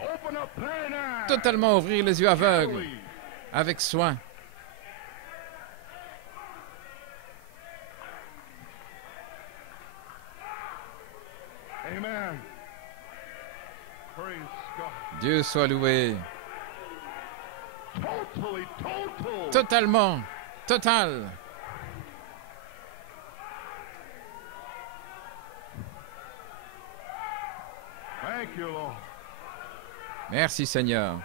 totalement ouvrir les yeux aveugles avec soin. Dieu soit loué. Totalement, total. Merci Seigneur.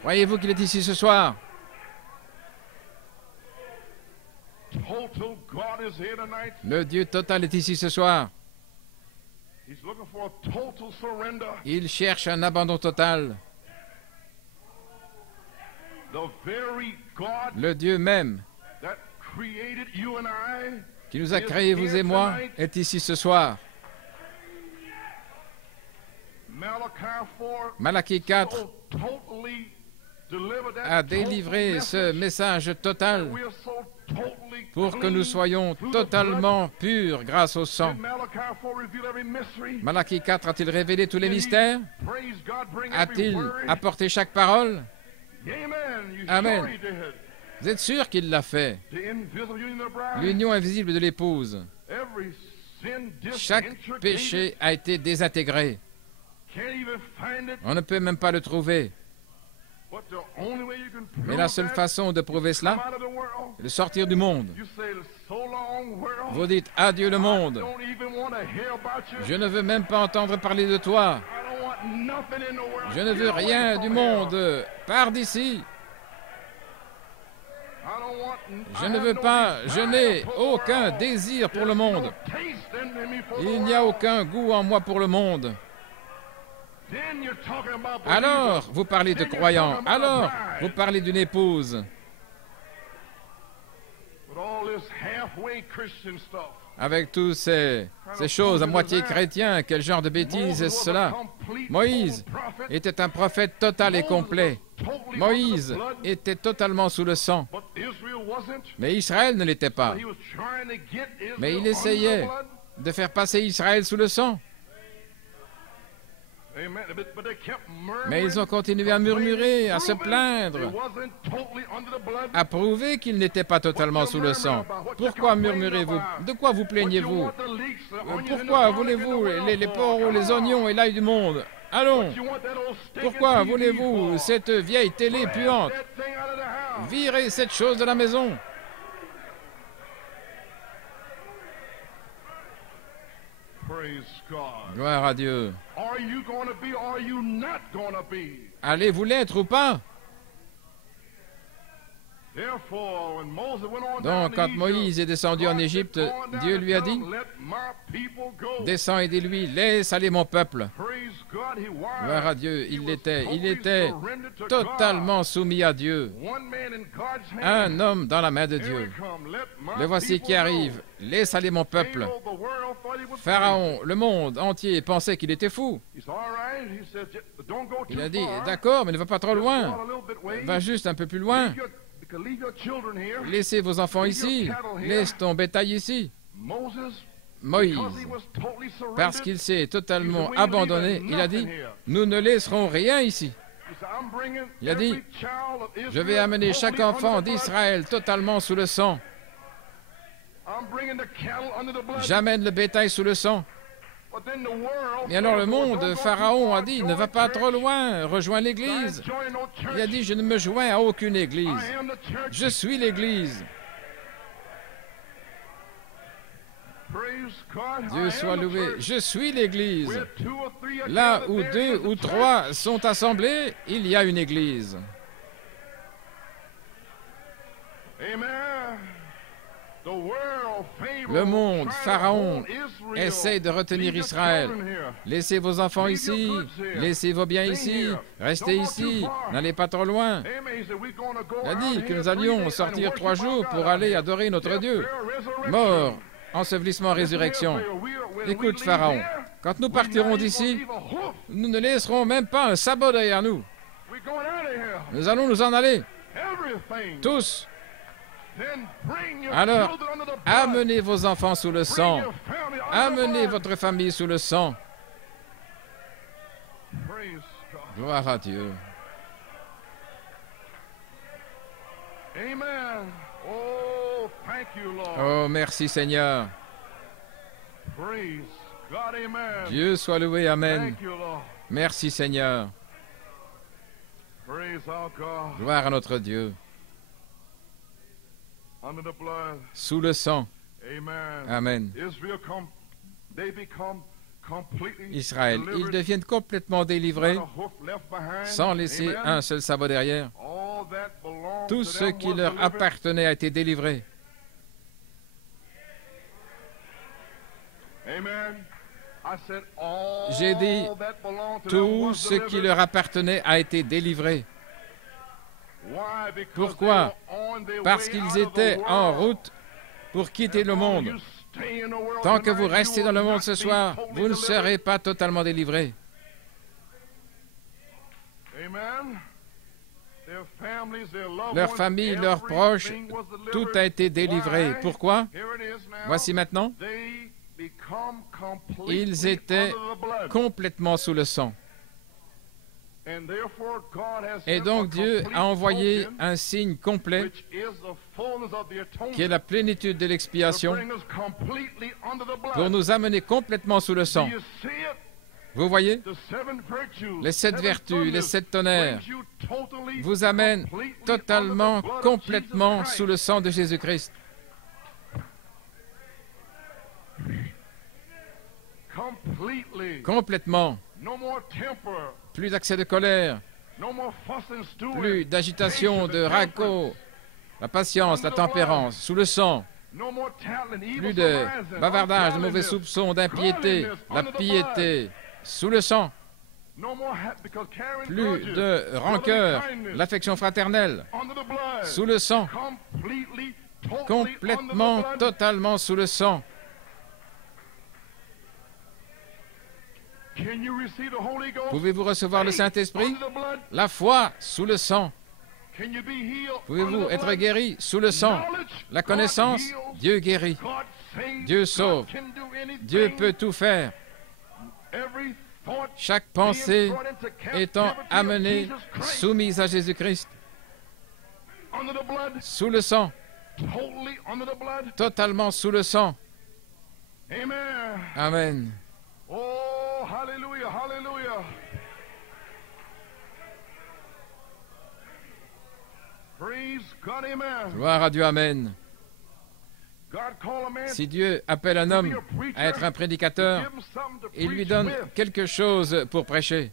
Croyez-vous qu'il est ici ce soir? Le Dieu total est ici ce soir. Il cherche un abandon total. Le Dieu même qui nous a créés, vous et moi, est ici ce soir. Malachie 4 a délivré ce message total pour que nous soyons totalement purs grâce au sang. Malachie 4 a-t-il révélé tous les mystères? A-t-il apporté chaque parole? Amen. Vous êtes sûr qu'il l'a fait? L'union invisible de l'épouse. Chaque péché a été désintégré. On ne peut même pas le trouver. Mais la seule façon de prouver cela, c'est de sortir du monde. Vous dites « Adieu le monde. Je ne veux même pas entendre parler de toi. Je ne veux rien du monde. Pars d'ici. Je ne veux pas, je n'ai aucun désir pour le monde. Il n'y a aucun goût en moi pour le monde. » Alors, vous parlez de croyants. Alors, vous parlez d'une épouse. Avec tous ces choses à moitié chrétiens, quel genre de bêtises est cela? Moïse était un prophète total et complet. Moïse était totalement sous le sang. Mais Israël ne l'était pas. Mais il essayait de faire passer Israël sous le sang. Mais ils ont continué à murmurer, à se plaindre, à prouver qu'ils n'étaient pas totalement sous le sang. Pourquoi murmurez-vous? De quoi vous plaignez-vous? Pourquoi voulez-vous les porcs, les oignons et l'ail du monde? Allons! Pourquoi voulez-vous cette vieille télé puante? Virez cette chose de la maison! Gloire à Dieu. Allez-vous l'être ou pas? Donc, quand Moïse est descendu en Égypte, Dieu lui a dit, « Descends et dis-lui, laisse aller mon peuple. » Gloire à Dieu, il était totalement soumis à Dieu. Un homme dans la main de Dieu. Le voici qui arrive, laisse aller mon peuple. Pharaon, le monde entier, pensait qu'il était fou. Il a dit, d'accord, mais ne va pas trop loin. Va juste un peu plus loin. Laissez vos enfants ici. Laisse ton bétail ici. Moïse, parce qu'il s'est totalement abandonné, il a dit, nous ne laisserons rien ici. Il a dit, je vais amener chaque enfant d'Israël totalement sous le sang. J'amène le bétail sous le sang. Et alors le monde, Pharaon a dit, ne va pas trop loin, rejoins l'Église. Il a dit, je ne me joins à aucune Église. Je suis l'Église. Dieu soit loué. Je suis l'Église. Là où 2 ou 3 sont assemblés, il y a une Église. Le monde, Pharaon, essaie de retenir Israël. Laissez vos enfants ici, laissez vos biens ici, restez ici, n'allez pas trop loin. Il a dit que nous allions sortir 3 jours pour aller adorer notre Dieu. Mort, ensevelissement, résurrection. Écoute, Pharaon, quand nous partirons d'ici, nous ne laisserons même pas un sabot derrière nous. Nous allons nous en aller. Tous. Alors, amenez vos enfants sous le sang. Amenez votre famille sous le sang. Gloire à Dieu. Oh, merci Seigneur. Dieu soit loué, Amen. Merci Seigneur. Gloire à notre Dieu. Sous le sang. Amen. Israël, ils deviennent complètement délivrés sans laisser un seul sabot derrière. Tout ce qui leur appartenait a été délivré. J'ai dit, tout ce qui leur appartenait a été délivré. Pourquoi? Parce qu'ils étaient en route pour quitter le monde. Tant que vous restez dans le monde ce soir, vous ne serez pas totalement délivrés. Leurs familles, leurs proches, tout a été délivré. Pourquoi? Voici maintenant. Ils étaient complètement sous le sang. Et donc Dieu a envoyé un signe complet qui est la plénitude de l'expiation pour nous amener complètement sous le sang. Vous voyez, les 7 vertus, les 7 tonnerres vous amènent totalement, complètement sous le sang de Jésus-Christ. Complètement. Plus d'accès de colère, plus d'agitation, de ragot, la patience, la tempérance, sous le sang. Plus de bavardage, de mauvais soupçons, d'impiété, la piété, sous le sang. Plus de rancœur, l'affection fraternelle, sous le sang. Complètement, totalement sous le sang. Pouvez-vous recevoir le Saint-Esprit? La foi sous le sang. Pouvez-vous être guéri sous le sang? La connaissance, Dieu guérit. Dieu sauve. Dieu peut tout faire. Chaque pensée étant amenée, soumise à Jésus-Christ. Sous le sang. Totalement sous le sang. Amen. Oh, hallelujah, hallelujah. Praise God, amen. Gloire à Dieu, amen. God call a man Si Dieu appelle un homme à être un prédicateur, il lui donne quelque chose pour prêcher.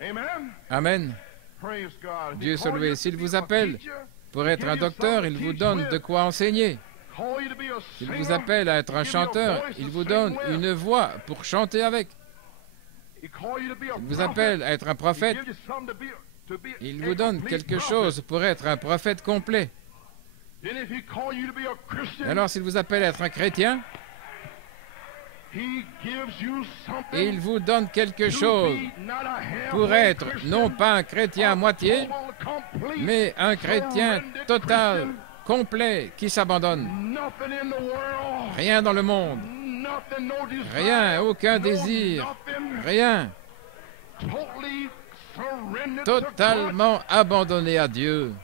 Amen. Amen. Praise God. Dieu soit loué. S'il vous appelle pour être un docteur, il vous donne de quoi enseigner. S'il vous appelle à être un chanteur, il vous donne une voix pour chanter avec. S'il vous appelle à être un prophète, il vous donne quelque chose pour être un prophète complet. Alors, s'il vous appelle à être un chrétien, il vous donne quelque chose pour être non pas un chrétien à moitié, mais un chrétien total, complet, qui s'abandonne. Rien dans le monde. Rien, aucun désir. Rien. Totalement abandonné à Dieu.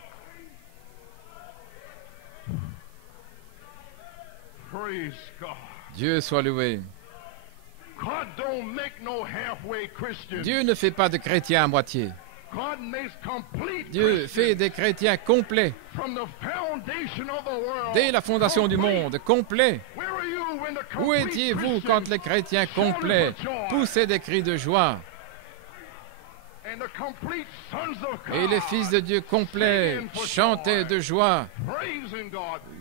Dieu soit loué. Dieu ne fait pas de chrétiens à moitié. Dieu fait des chrétiens complets. Dès la fondation du monde, complets. Où étiez-vous quand les chrétiens complets poussaient des cris de joie? Et les fils de Dieu complets chantaient de joie,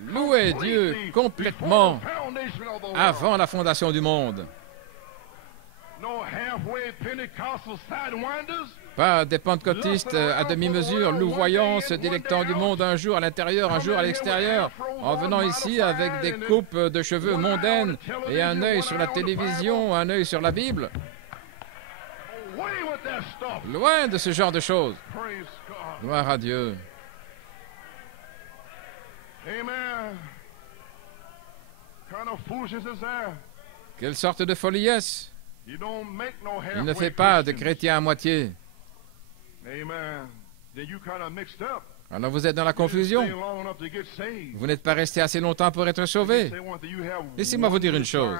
louaient Dieu complètement avant la fondation du monde. Pas des pentecôtistes à demi-mesure, louvoyants, se délectant du monde un jour à l'intérieur, un jour à l'extérieur, en venant ici avec des coupes de cheveux mondaines et un œil sur la télévision, un œil sur la Bible. Loin de ce genre de choses. Gloire à Dieu. Quelle sorte de folie est-ce? Il ne fait pas de chrétiens à moitié. Alors vous êtes dans la confusion. Vous n'êtes pas resté assez longtemps pour être sauvé. Laissez-moi vous dire une chose.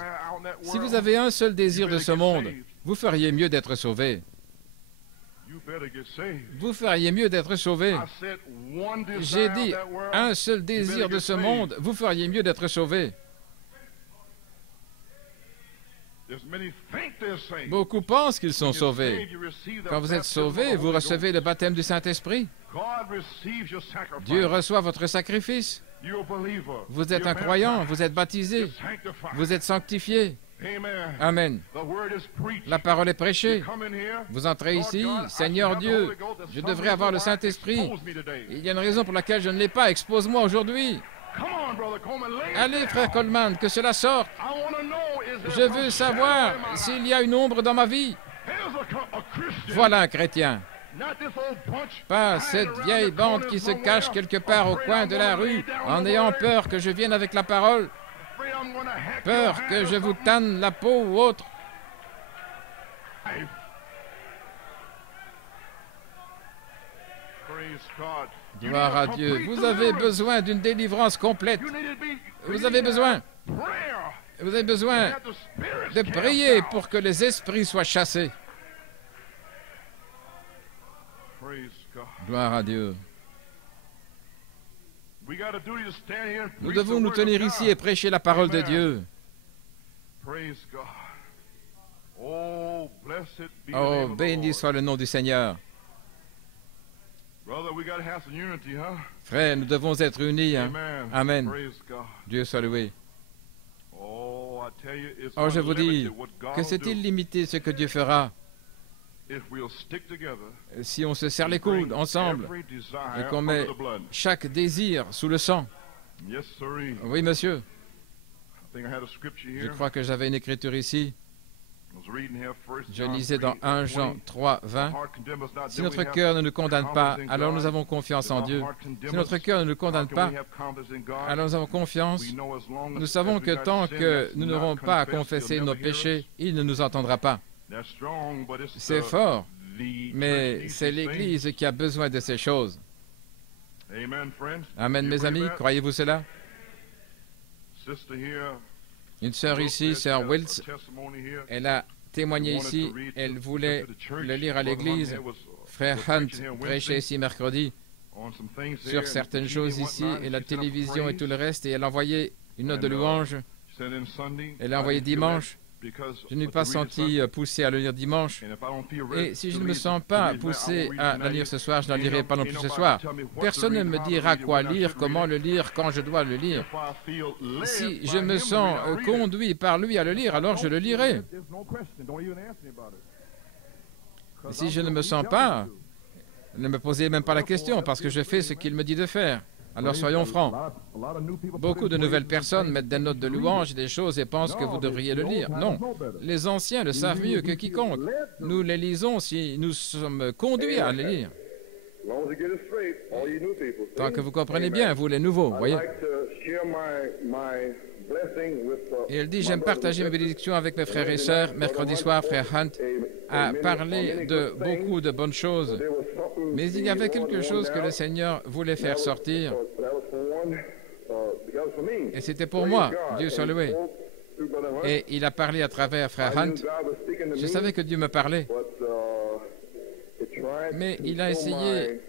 Si vous avez un seul désir de ce monde, vous feriez mieux d'être sauvé. Vous feriez mieux d'être sauvé. J'ai dit, un seul désir de ce monde, vous feriez mieux d'être sauvé. Beaucoup pensent qu'ils sont sauvés. Quand vous êtes sauvé, vous recevez le baptême du Saint-Esprit. Dieu reçoit votre sacrifice. Vous êtes un croyant, vous êtes baptisé, vous êtes sanctifié. Amen. La parole est prêchée. Vous entrez ici, Seigneur Dieu, je devrais avoir le Saint-Esprit. Il y a une raison pour laquelle je ne l'ai pas. Expose-moi aujourd'hui. Allez, frère Coleman, que cela sorte. Je veux savoir s'il y a une ombre dans ma vie. Voilà un chrétien. Pas cette vieille bande qui se cache quelque part au coin de la rue en ayant peur que je vienne avec la parole, peur que je vous tanne la peau ou autre. Gloire à Dieu. Vous avez besoin d'une délivrance complète. Vous avez besoin de prier pour que les esprits soient chassés. Gloire à Dieu. Nous devons nous tenir ici et prêcher la parole de Dieu. Oh, béni soit le nom du Seigneur. Frère, nous devons être unis. Hein? Amen. Dieu soit loué. Oh, je vous dis que c'est illimité ce que Dieu fera si on se serre les coudes ensemble et qu'on met chaque désir sous le sang. Oui, monsieur. Je crois que j'avais une écriture ici. Je lisais dans 1 Jean 3, 20. Si notre cœur ne nous condamne pas, alors nous avons confiance en Dieu. Si notre cœur ne nous condamne pas, alors nous avons confiance. Nous savons que tant que nous n'aurons pas à confesser nos péchés, il ne nous entendra pas. C'est fort, mais c'est l'Église qui a besoin de ces choses. Amen, mes amis, croyez-vous cela? Une sœur ici, sœur Wiltz, elle a témoigné ici, elle voulait le lire à l'Église. Frère Hunt prêchait ici mercredi sur certaines choses ici, et la télévision et tout le reste, et elle a envoyé une note de louange. Elle l'a envoyé dimanche. Je ne m'ai pas senti poussé à le lire dimanche. Et si je ne me sens pas poussé à la lire ce soir, je ne la lirai pas non plus ce soir. Personne ne me dira quoi lire, comment le lire, quand je dois le lire. Si je me sens conduit par lui à le lire, alors je le lirai. Si je ne me sens pas, ne me posez même pas la question, parce que je fais ce qu'il me dit de faire. Alors soyons francs. Beaucoup de nouvelles personnes mettent des notes de louange et des choses et pensent que vous devriez le lire. Non, les anciens le savent mieux que quiconque. Nous les lisons si nous sommes conduits à les lire. Tant que vous comprenez bien, vous les nouveaux, voyez. Et elle dit, j'aime partager mes bénédictions avec mes frères et sœurs. Mercredi soir, frère Hunt a parlé de beaucoup de bonnes choses. Mais il y avait quelque chose que le Seigneur voulait faire sortir. Et c'était pour moi, Dieu soit loué. Et il a parlé à travers frère Hunt. Je savais que Dieu me parlait. Mais il a essayé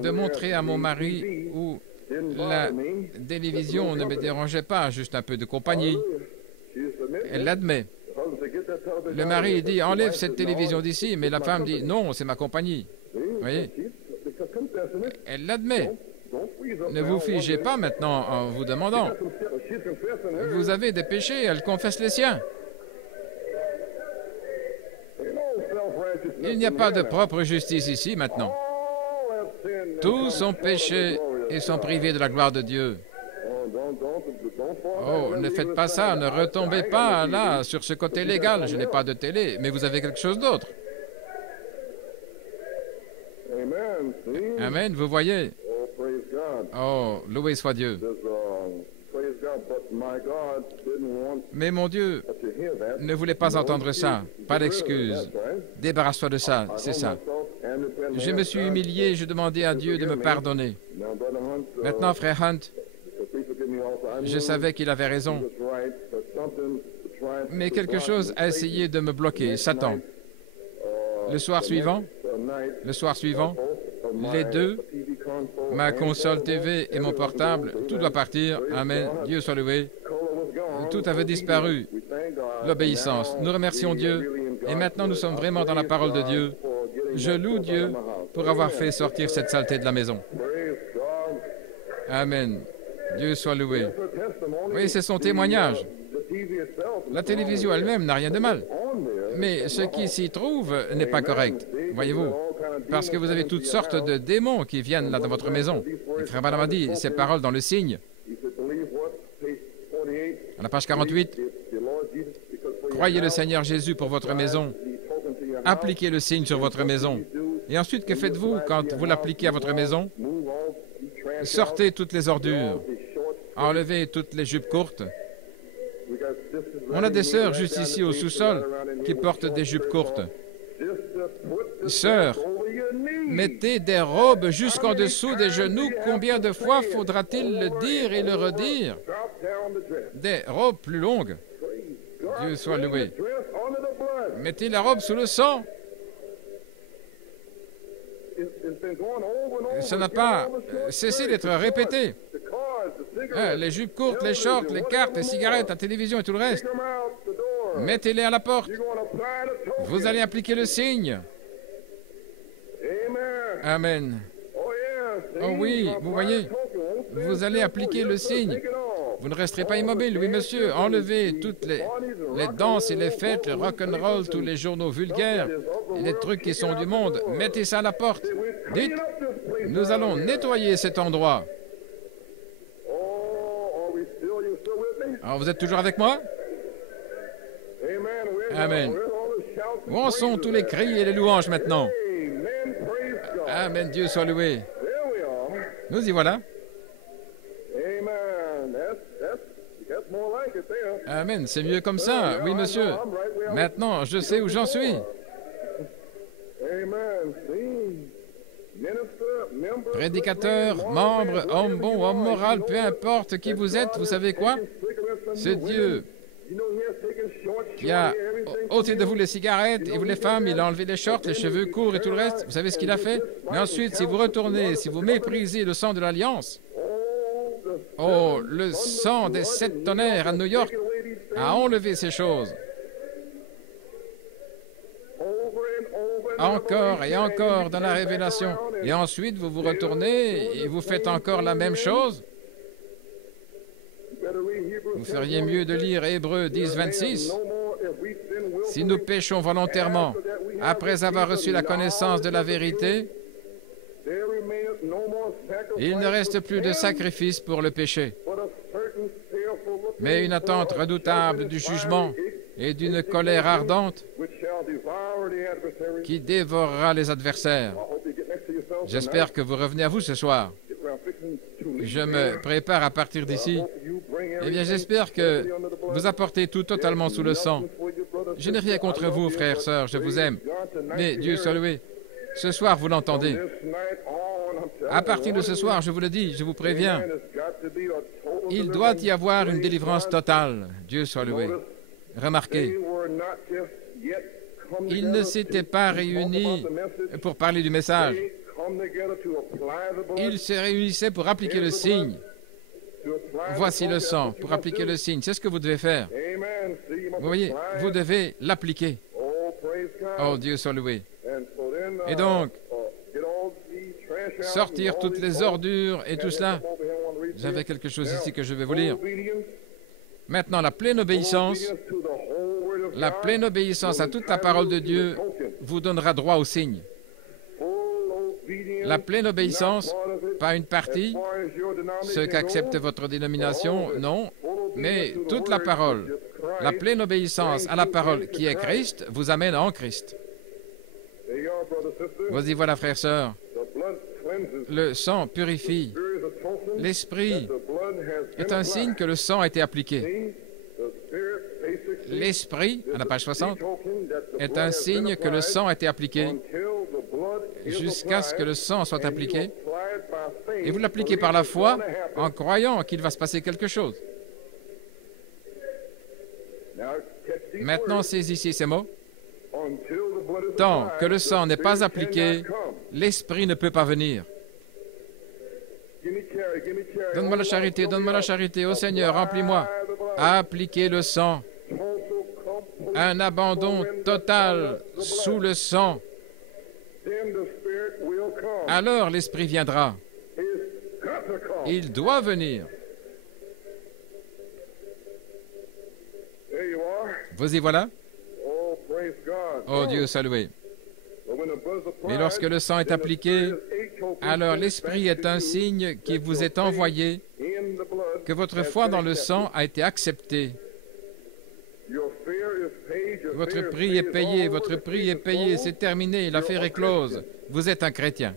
de montrer à mon mari où la télévision ne me dérangeait pas, juste un peu de compagnie. Elle l'admet. Le mari dit, enlève cette télévision d'ici, mais la femme dit, non, c'est ma compagnie. Vous voyez? Elle l'admet. Ne vous figez pas maintenant en vous demandant. Vous avez des péchés, elle confesse les siens. Il n'y a pas de propre justice ici maintenant. Tous ont péché et sont privés de la gloire de Dieu. Oh, ne faites pas ça, ne retombez pas là sur ce côté légal. Je n'ai pas de télé, mais vous avez quelque chose d'autre. Amen, vous voyez. Oh, loué soit Dieu. Mais mon Dieu ne voulait pas entendre ça. Pas d'excuse. Débarrasse-toi de ça, c'est ça. Je me suis humilié, je demandais à Dieu de me pardonner. Maintenant, frère Hunt, je savais qu'il avait raison. Mais quelque chose a essayé de me bloquer, Satan. Le soir suivant, les deux, ma console TV et mon portable, tout doit partir. Amen. Dieu soit loué. Tout avait disparu. L'obéissance. Nous remercions Dieu. Et maintenant, nous sommes vraiment dans la parole de Dieu. Je loue Dieu pour avoir fait sortir cette saleté de la maison. Amen. Dieu soit loué. Oui, c'est son témoignage. La télévision elle-même n'a rien de mal. Mais ce qui s'y trouve n'est pas correct, voyez-vous, parce que vous avez toutes sortes de démons qui viennent là dans votre maison. Et Frère Branham a dit ces paroles dans le signe. À la page 48, croyez le Seigneur Jésus pour votre maison. Appliquez le signe sur votre maison. Et ensuite, que faites-vous quand vous l'appliquez à votre maison? Sortez toutes les ordures. Enlevez toutes les jupes courtes. On a des sœurs juste ici au sous-sol qui portent des jupes courtes. Sœurs, mettez des robes jusqu'en dessous des genoux. Combien de fois faudra-t-il le dire et le redire? Des robes plus longues. Dieu soit loué. Mettez la robe sous le sang. Ça n'a pas cessé d'être répété. Les jupes courtes, les shorts, les cartes, les cigarettes, la télévision et tout le reste. Mettez-les à la porte. Vous allez appliquer le signe. Amen. Oh oui, vous voyez, vous allez appliquer le signe. Vous ne resterez pas immobile, oui monsieur. Enlevez toutes les danses et les fêtes, le rock'n'roll, tous les journaux vulgaires, et les trucs qui sont du monde. Mettez ça à la porte. Dites, nous allons nettoyer cet endroit. Alors, vous êtes toujours avec moi? Amen. Où en sont tous les cris et les louanges maintenant? Amen, Dieu soit loué. Nous y voilà. Amen, c'est mieux comme ça. Oui, monsieur. Maintenant, je sais où j'en suis. Prédicateur, membre, homme bon, homme moral, peu importe qui vous êtes, vous savez quoi? Ce Dieu qui a ôté de vous les cigarettes et vous les femmes, il a enlevé les shorts, les cheveux courts et tout le reste. Vous savez ce qu'il a fait? Mais ensuite, si vous retournez, si vous méprisez le sang de l'Alliance, oh, le sang des 7 tonnerres à New York a enlevé ces choses. Encore et encore dans la révélation. Et ensuite, vous vous retournez et vous faites encore la même chose. Vous feriez mieux de lire Hébreux 10, 26. Si nous péchons volontairement, après avoir reçu la connaissance de la vérité, il ne reste plus de sacrifice pour le péché, mais une attente redoutable du jugement et d'une colère ardente qui dévorera les adversaires. J'espère que vous revenez à vous ce soir. Je me prépare à partir d'ici. Eh bien, j'espère que vous apportez tout totalement sous le sang. Je n'ai rien contre vous, frères, sœurs, je vous aime. Mais Dieu soit loué. Ce soir, vous l'entendez. À partir de ce soir, je vous le dis, je vous préviens, il doit y avoir une délivrance totale. Dieu soit loué. Remarquez, ils ne s'étaient pas réunis pour parler du message. Ils se réunissaient pour appliquer le signe. Voici le sang, pour appliquer le signe. C'est ce que vous devez faire. Vous voyez, vous devez l'appliquer. Oh, Dieu soit loué. Et donc, sortir toutes les ordures et tout cela. J'avais quelque chose ici que je vais vous lire. Maintenant, la pleine obéissance à toute la parole de Dieu vous donnera droit au signe. La pleine obéissance, pas une partie, ce qu'accepte votre dénomination, non, mais toute la parole. La pleine obéissance à la parole qui est Christ vous amène en Christ. Vous y voilà, frères, sœurs. Le sang purifie. L'esprit est un signe que le sang a été appliqué. L'esprit, à la page 60, est un signe que le sang a été appliqué jusqu'à ce que le sang soit appliqué. Et vous l'appliquez par la foi en croyant qu'il va se passer quelque chose. Maintenant, saisissez ces mots. Tant que le sang n'est pas appliqué, l'esprit ne peut pas venir. Donne-moi la charité, ô Seigneur, remplis-moi. Appliquez le sang. Un abandon total sous le sang. Alors l'Esprit viendra. Il doit venir. Vous y voilà? Oh, praise God. Oh Dieu, salué. But when the blood is Mais applied, lorsque le sang est then the appliqué, Spirit is a token alors sent l'Esprit back est to un you signe qui that vous your est faith envoyé, in the blood que votre has foi been dans le accepted. sang a été acceptée. Your fear is paid, your Votre fear is prix paid, est it's all payé, over, votre the prix case est is payé, closed. c'est terminé, l'affaire est close. Vous êtes un chrétien.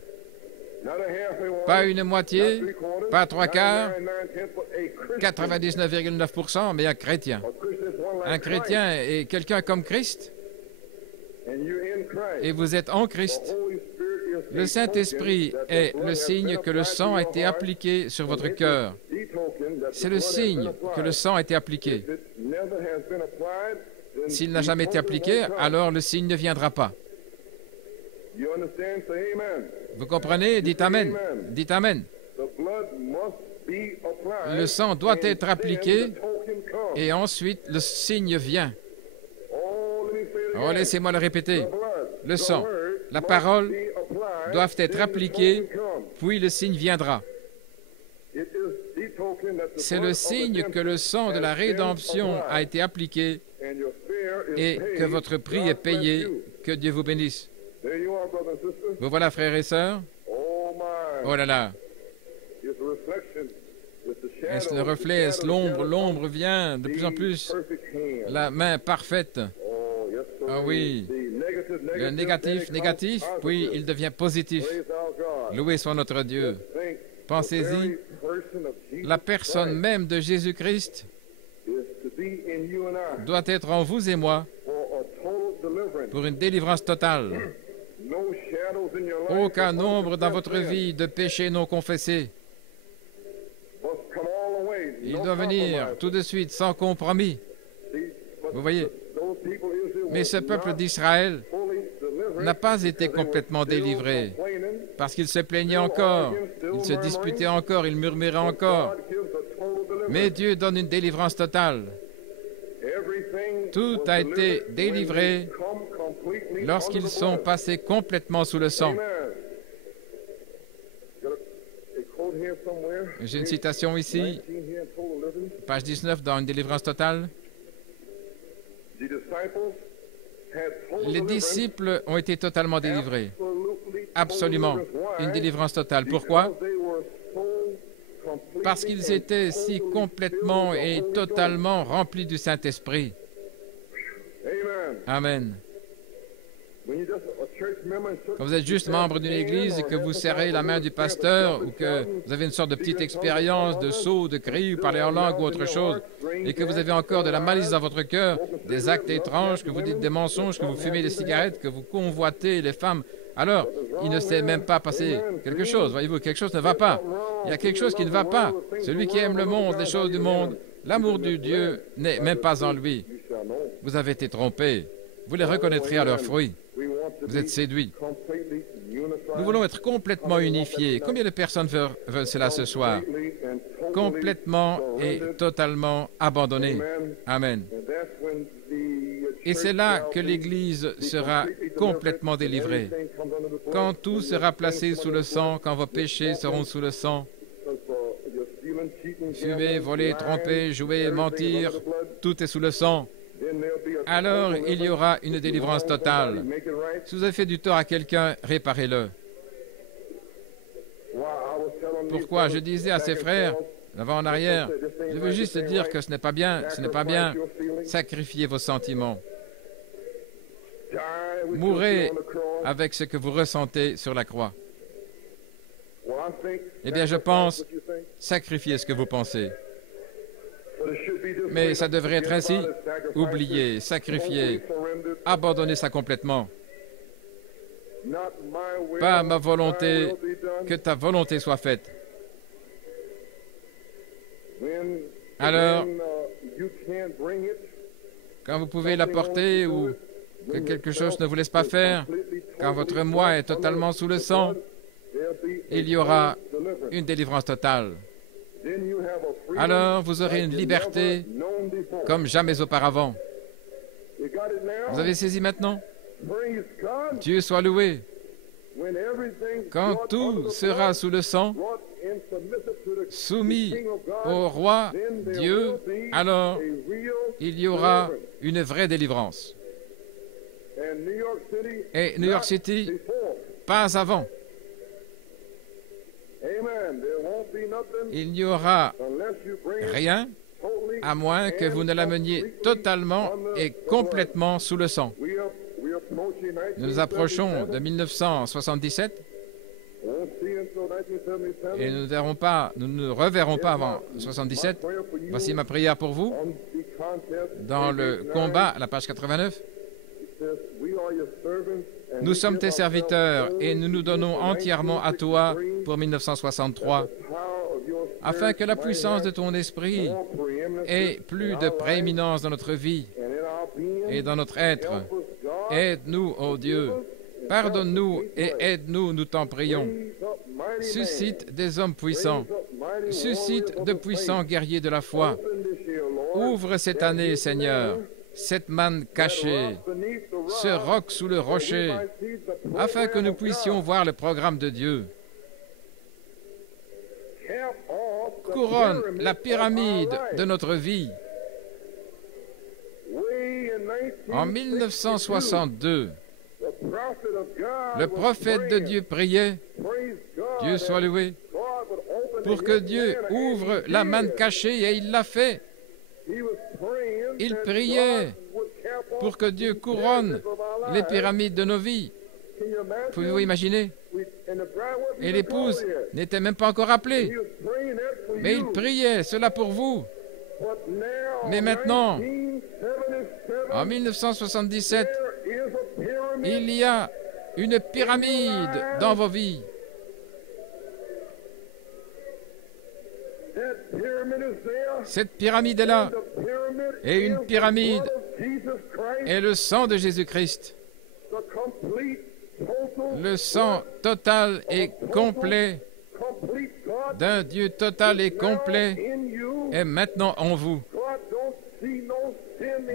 Not a halfway one, Pas une not moitié, three-quarters, pas trois quarts, 99.9, but a Christian. 99,9%, mais un chrétien. A Christian is one like Un chrétien Christ, est quelqu'un comme Christ, and you're in Christ. et vous êtes en The Christ. Holy Spirit is Le a Saint-Esprit token that the est blood le has signe been que le applied sang to a your été heart, appliqué sur and votre it is cœur. the token that the C'est le blood has been signe que le applied. sang a été appliqué. If it never has been applied, then S'il n'a the jamais été token appliqué, won't come. alors le signe ne viendra pas. You understand? Say amen. Vous comprenez? Dites Amen. Dites Amen. The blood must be applied, Le sang doit and être then appliqué, the token comes. et ensuite le signe vient. Oh, let me say it Oh, again. laissez-moi le répéter. The blood, Le the sang, word la must parole be applied, doivent être then the appliquées, token comes. puis le signe viendra. It is the token that the C'est blood le of signe que le sang de la has been rédemption a applied, été appliqué and your fear is et paid. que votre prix God est bless payé. you. Que Dieu vous bénisse. There you are, brother and sister. Vous voilà, frères et sœurs. Oh my. Oh là là. It's a reflection with the shadow, Est-ce le the reflet? Est-ce shadow, l'ombre? the shadow L'ombre vient de of plus en the plus. perfect hand. La main parfaite. Oh, yes, sir. Ah oui. The negative, Le négatif, then it négatif, comes puis positive. il devient positif. Praise our God. Loué soit notre Dieu. Think Pensez-y, the very person of Jesus la personne Christ même de Jésus-Christ is to be in you and I doit être en vous et moi for a total deliverance. pour une délivrance totale. No shadows in your life Aucun of nombre dans votre unconfessed vie de péchés non confessés. sin must come all the way. Il No doit venir compromise. tout de suite, sans compromis. See, but Vous voyez, those people, Israel, mais ce was peuple not d'Israël fully delivered n'a pas été because they were complètement still délivré complaining. parce qu'il se plaignait encore, il se disputait encore, il murmurait encore. God gives a total deliverance. Mais Dieu donne une délivrance totale. Everything Tout was a été delivered when délivré they come completely lorsqu'ils under the sont blood. passés complètement sous le sang. Amen. Got a quote here somewhere. J'ai une citation ici, 19 here in total living. page 19, dans une délivrance totale. The disciples had total Les deliverance, disciples ont été totalement délivrés. absolutely Absolument. total deliverance. Une Why? délivrance totale. Pourquoi? Because they were so completely Parce qu'ils and étaient si totally complètement filled with the et Holy totalement remplis du Saint-Esprit. Ghost. Amen. Amen. When you're just a church member and Quand vous êtes juste membre d'une église et que vous serrez la main du pasteur ou que vous avez une sorte de petite expérience de saut, de cri, ou parler en langue ou autre chose, et que vous avez encore de la malice dans votre cœur, des actes étranges, que vous dites des mensonges, que vous fumez des cigarettes, que vous convoitez les femmes, alors il ne s'est même pas passé quelque chose. Voyez-vous, quelque chose ne va pas. Il y a quelque chose qui ne va pas. Celui qui aime le monde, les choses du monde, l'amour du Dieu n'est même pas en lui. You shall know. Vous avez été trompés. Vous les reconnaîtrez à leurs fruits. We want to Vous êtes be séduits. completely unified, Nous voulons être complètement unifiés. Combien de personnes veulent cela ce soir? completely and totally Complètement et surrendered. totalement abandonnés. Amen. Amen. And that's when the Et c'est church là shall que be l'Église sera completely complètement delivered, délivrée. everything comes under the blood, Quand tout when sera your placé sins sous come le under the sang, blood, quand vos péchés seront sous le sang, because, you're stealing, cheating, fumer, gambling, voler, lying, tromper, jouer, everything is mentir, under the blood, tout est sous le sang. then there'll be a Alors total il y aura une deliverance. délivrance Wrong totale. somebody, make it right. Si vous avez fait du tort à quelqu'un, réparez-le. Why, I was telling these Pourquoi? Je brothers disais à back ses in frères, Charles, l'avant en arrière, je veux juste dire que ce n'est pas bien, ce n'est pas bien. sacrifice your feelings, Sacrifiez vos sentiments. die with Mourez your feet on the cross. avec ce que vous ressentez sur la croix. Well, I think Eh bien, je sacrifice pense, what you think, sacrifiez ce que vous pensez. but it should be this Mais way. ça devrait être ainsi. Forget about it, sacrifice Oubliez, it, sacrifiez, totally surrendered. abandonnez ça complètement. Not my will, Pas ma thy volonté, will be done. que ta volonté soit faite. When- Alors, when, you can't bring it, quand vous pouvez l'apporter ou que quelque chose ne vous laisse pas faire, quand votre moi est totalement sous le sang, il y aura une délivrance totale. Alors vous aurez une liberté comme jamais auparavant. Vous avez saisi maintenant? Dieu soit loué. Quand tout sera sous le sang, soumis au roi Dieu, alors il y aura une vraie délivrance. Et New York City, pas avant. Il n'y aura rien à moins que vous ne l'ameniez totalement et complètement sous le sang. Nous approchons de 1977 et nous ne reverrons pas avant 1977. Voici ma prière pour vous. Dans le combat, à la page 89, nous sommes tes serviteurs et nous nous donnons entièrement à toi pour 1963, afin que la puissance de ton esprit ait plus de prééminence dans notre vie et dans notre être. Aide-nous, ô Dieu, pardonne-nous et aide-nous, nous t'en prions. Suscite des hommes puissants, suscite de puissants guerriers de la foi. Ouvre cette année, Seigneur, cette manne cachée, ce roc sous le rocher, afin que nous puissions voir le programme de Dieu. Couronne la pyramide de notre vie. En 1962, le prophète de Dieu priait, Dieu soit loué, pour que Dieu ouvre la manne cachée, et il l'a fait. Il priait pour que Dieu couronne les pyramides de nos vies. Pouvez-vous imaginer? Et l'épouse n'était même pas encore appelée. Mais il priait cela pour vous. Mais maintenant, en 1977, il y a une pyramide dans vos vies. Cette pyramide est là. Et une pyramide est le sang de Jésus-Christ. Le sang total et complet d'un Dieu total et complet est maintenant en vous.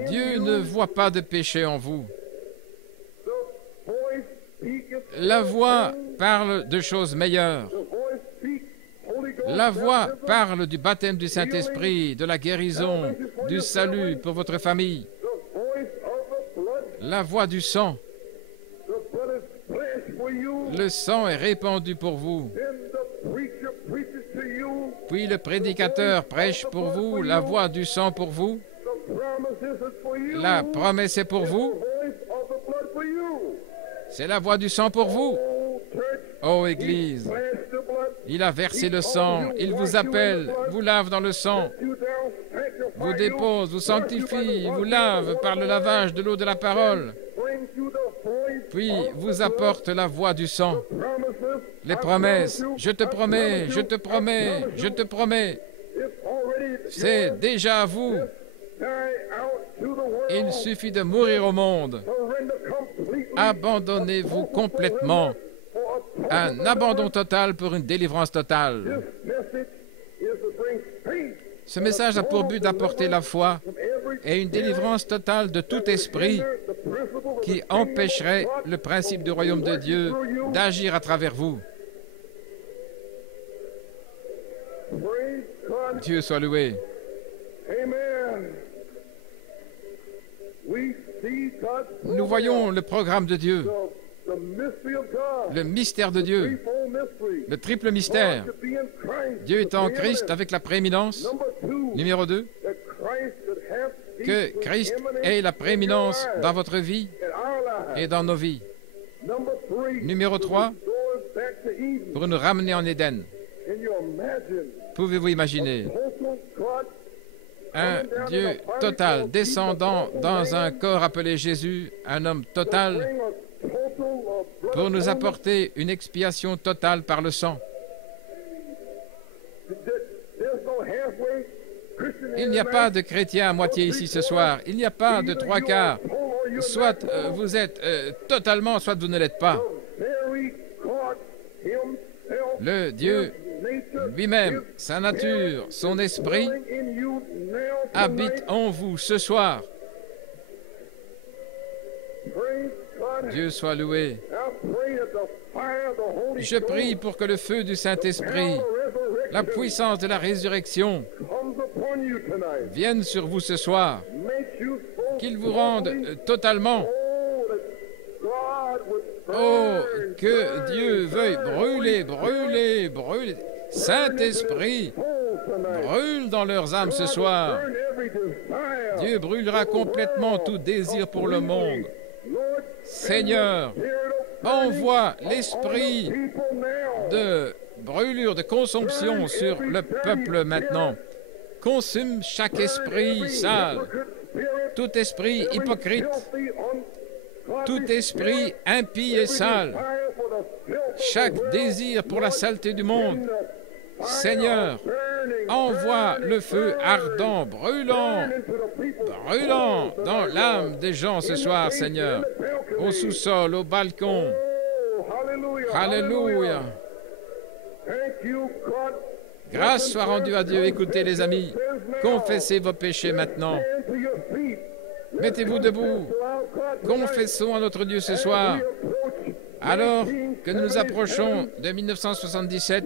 Dieu ne voit pas de péché en vous. La voix parle de choses meilleures. La voix parle du baptême du Saint-Esprit, de la guérison, du salut pour votre famille. La voix du sang. Le sang est répandu pour vous. Puis le prédicateur prêche pour vous, la voix du sang pour vous. La promesse est pour vous. C'est la voix du sang pour vous. Ô Église, il a versé le sang, il vous appelle, vous lave dans le sang, vous dépose, vous sanctifie, vous lave par le lavage de l'eau de la parole, puis vous apporte la voix du sang. Les promesses, je te promets, je te promets, je te promets, c'est déjà à vous. Il suffit de mourir au monde. Abandonnez-vous complètement. Un abandon total pour une délivrance totale. Ce message a pour but d'apporter la foi et une délivrance totale de tout esprit qui empêcherait le principe du royaume de Dieu d'agir à travers vous. Dieu soit loué. Nous voyons le programme de Dieu, le mystère de Dieu, le triple mystère. Dieu est en Christ avec la prééminence. Numéro 2, que Christ ait la prééminence dans votre vie et dans nos vies. Numéro 3, pour nous ramener en Éden. Pouvez-vous imaginer un Dieu total descendant dans un corps appelé Jésus, un homme total, pour nous apporter une expiation totale par le sang. Il n'y a pas de chrétiens à moitié ici ce soir. Il n'y a pas de trois quarts. Soit vous êtes totalement, soit vous ne l'êtes pas. Le Dieu lui-même, sa nature, son esprit, habite en vous ce soir. Dieu soit loué. Je prie pour que le feu du Saint-Esprit, la puissance de la résurrection, vienne sur vous ce soir, qu'il vous rende totalement. Oh, que Dieu veuille brûler, brûler, brûler. Saint-Esprit, brûle dans leurs âmes ce soir. Dieu brûlera complètement tout désir pour le monde. Seigneur, envoie l'esprit de brûlure, de consomption sur le peuple maintenant. Consume chaque esprit sale, tout esprit hypocrite, tout esprit impie et sale, chaque désir pour la saleté du monde. Seigneur, envoie le feu ardent, brûlant, brûlant dans l'âme des gens ce soir, Seigneur, au sous-sol, au balcon. Alléluia. Grâce soit rendue à Dieu. Écoutez, les amis, confessez vos péchés maintenant. Mettez-vous debout. Confessons à notre Dieu ce soir. Alors que nous nous approchons de 1977,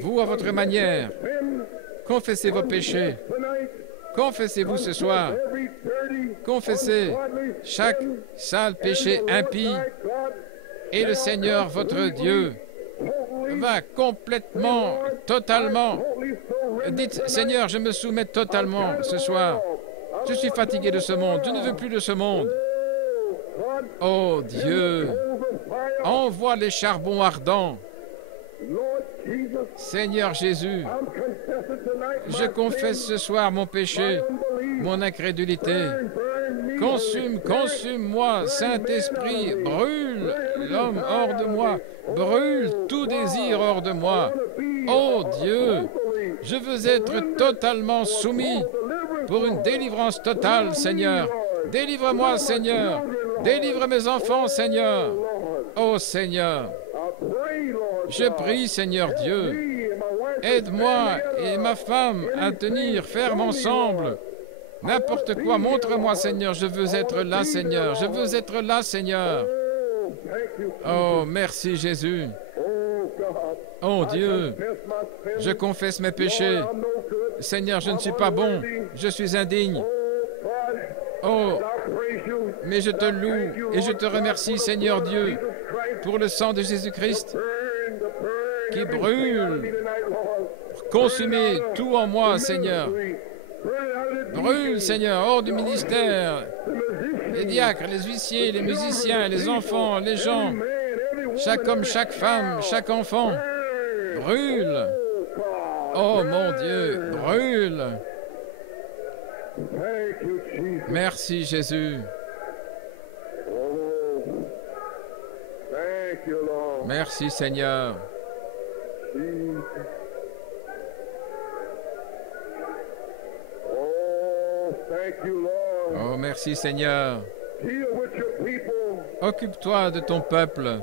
vous, à votre manière, confessez vos péchés. Confessez-vous ce soir. Confessez chaque sale péché impie. Et le Seigneur, votre Dieu, va complètement, totalement. Dites, Seigneur, je me soumets totalement ce soir. Je suis fatigué de ce monde. Je ne veux plus de ce monde. Oh Dieu, envoie les charbons ardents. Seigneur Jésus, je confesse ce soir mon péché, mon incrédulité. Consume, consume-moi, Saint-Esprit, brûle l'homme hors de moi, brûle tout désir hors de moi. Oh Dieu, je veux être totalement soumis pour une délivrance totale, Seigneur. Délivre-moi, Seigneur. Délivre mes enfants, Seigneur. Oh Seigneur, je prie, Seigneur Dieu, aide-moi et ma femme à tenir ferme ensemble. N'importe quoi, montre-moi, Seigneur, je veux être là, Seigneur. Je veux être là, Seigneur. Oh, merci, Jésus. Oh, Dieu, je confesse mes péchés. Seigneur, je ne suis pas bon. Je suis indigne. Oh, mais je te loue et je te remercie, Seigneur Dieu, pour le sang de Jésus-Christ qui brûle. Consumez tout en moi, Seigneur. Brûle, Seigneur, hors du ministère, les diacres, les huissiers, les musiciens, les enfants, les gens, chaque homme, chaque femme, chaque enfant. Brûle. Oh mon Dieu, brûle. Merci Jésus. Merci Seigneur. Oh, merci Seigneur. Occupe-toi de ton peuple.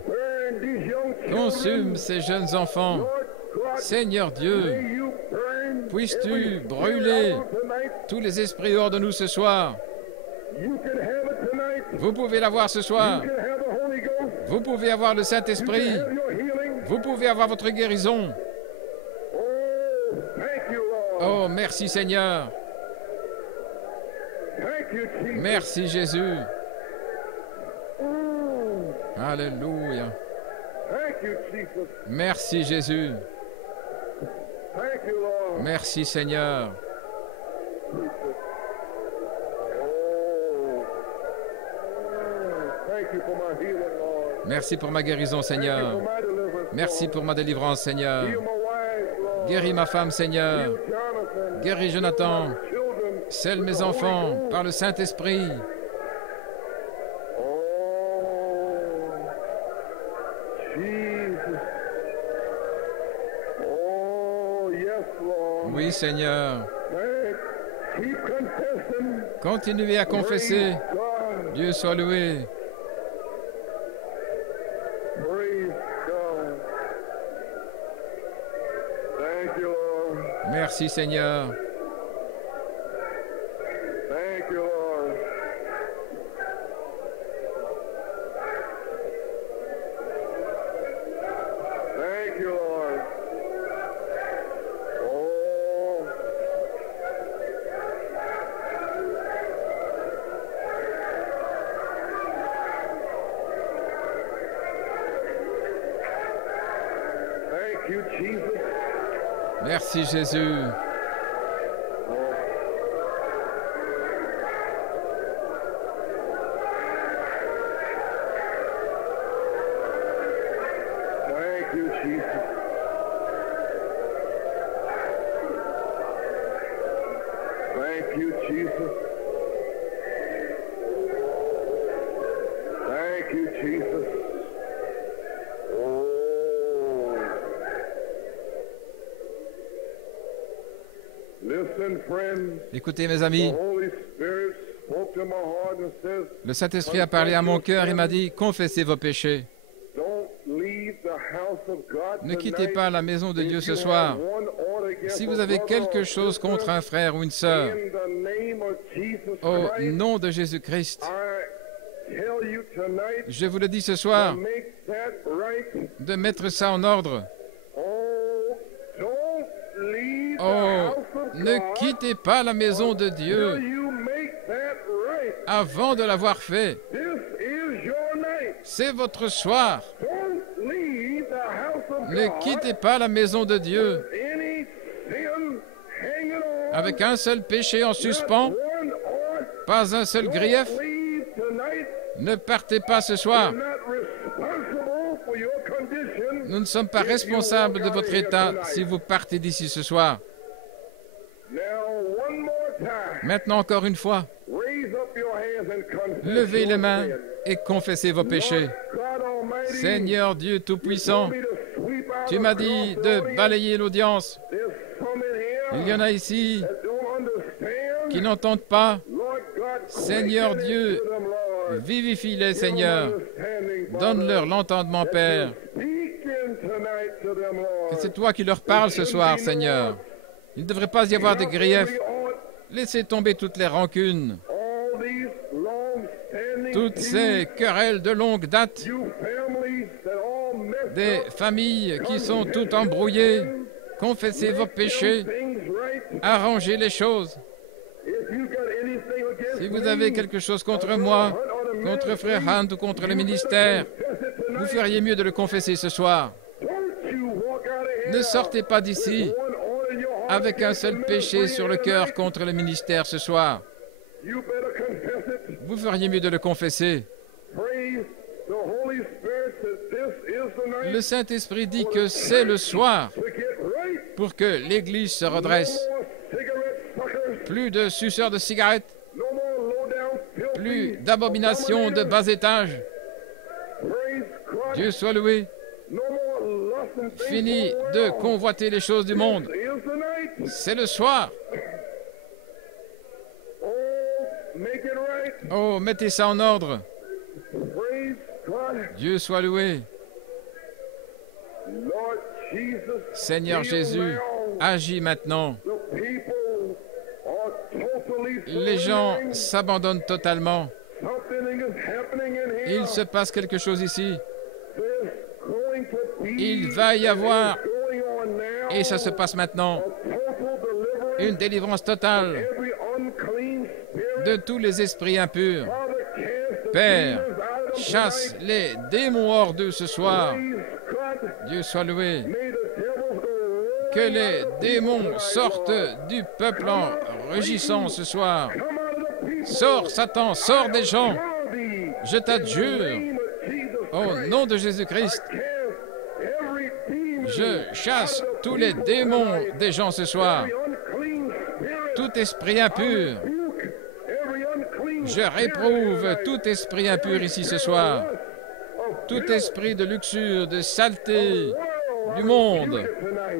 Consume ces jeunes enfants. Seigneur Dieu, puisses-tu brûler tous les esprits hors de nous ce soir. Vous pouvez l'avoir ce soir. Vous pouvez avoir le Saint-Esprit. Vous pouvez avoir votre guérison. Oh, merci Seigneur. Merci Jésus. Alléluia. Merci Jésus. Merci Seigneur. Merci pour ma guérison, Seigneur. Merci pour ma délivrance, Seigneur. Guéris ma femme, Seigneur. Guéris Jonathan. Scelle mes enfants par le Saint-Esprit. Oui, Seigneur. Continuez à confesser. Dieu soit loué. Merci, Seigneur. you, Jesus. Merci Jésus. Thank you, Jesus. Thank you, Jesus. Thank you, Jesus. Oh. Listen, friends. Écoutez mes amis, The Holy Spirit spoke to my heart and says, le Saint-Esprit a parlé à mon cœur et m'a dit, confessez vos péchés. don't leave the house of God Ne quittez tonight pas la maison de Dieu if ce you soir. have one order against Si a vous avez brother quelque or chose sister, contre un frère ou une sœur, in the name of Jesus au Christ, nom de Jésus-Christ, I tell you tonight, je vous le dis ce soir, make that right. de mettre ça en ordre. Oh, don't leave the Oh, house of ne God quittez pas la maison de till Dieu you make that right. avant de l'avoir fait. This is your night. C'est votre soir. Don't leave the house of Ne God quittez pas la maison de Dieu any sin hanging on. avec un seul péché en suspens, Not one or pas un seul grief. don't leave tonight. Ne partez pas ce soir. You're not responsible for your condition. Nous ne sommes pas responsables de votre état si vous partez d'ici ce soir. Now, one more time. Maintenant, encore une fois, Raise up your hands and confess levez your les mains sin. et confessez vos péchés. God Almighty, Seigneur Dieu Tout-Puissant, told me to sweep out tu m'as across dit the de audience. balayer l'audience. There's some in here Il y en a ici that don't understand. qui n'entendent pas. Lord God, Seigneur quicken Dieu, it to them, Lord. vivifie-les, Give them Seigneur. understanding, Father. Donne-leur l'entendement, That Père. you're speaking tonight to them, Lord. Et c'est toi qui leur parles ce soir, Seigneur. Il ne devrait pas y avoir de grief. Laissez tomber toutes les rancunes, All these long-standing toutes ces querelles de longue date, you families that all messed des up, familles qui sont toutes embrouillées. Confessez vos péchés, things right. arrangez les choses. If you got anything against Si vous me, avez quelque chose contre moi, contre Frère Hunt ou contre le ministère, vous feriez mieux de le confesser ce soir. don't you walk out of here Ne sortez pas d'ici one order in your heart avec un against seul the péché ministry sur le cœur tonight. contre le ministère ce soir. You better confess it. Vous feriez mieux de le confesser. Praise the Holy Spirit that this is the night Le Saint-Esprit dit que c'est le soir to get right. pour que l'Église se redresse. No more cigarette suckers. Plus de suceurs de cigarettes, No more low-down filthy plus d'abominations de bas étage. Praise Christ. Dieu soit loué. No more lust and things Fini for the de world. convoiter les choses du monde. This is the night. C'est le soir. Oh, make it right. Oh, mettez ça en ordre. Praise God. Dieu soit loué. Lord Jesus. Seigneur heal Jésus, now. agis maintenant. The people are totally Les gens surrendering. s'abandonnent totalement. Something is happening in here. Il se passe quelque chose ici. There's going to be, Il va y avoir, going on now, et ça se passe maintenant, a total deliverance. une délivrance totale Every unclean spirit. de tous les esprits impurs. Father, cast the Père, demons out of chasse tonight. les démons hors d'eux ce soir. Praise God. Dieu soit loué. May the devils go Que rolling les out of démons people tonight, sortent Lord. du peuple en rugissant ce soir. Come out of the people. Sors, Satan, sors des gens. Adjure thee. Je t'adjure, In the name of Jesus au Christ. nom de Jésus-Christ, Cast every demon je chasse out of the tous les people démons tonight. des gens ce soir. Every unclean spirit. Tout esprit impur, Rebuke every unclean je spirit réprouve tonight. tout esprit impur ici ce soir. Tout esprit de luxure, de saleté du monde,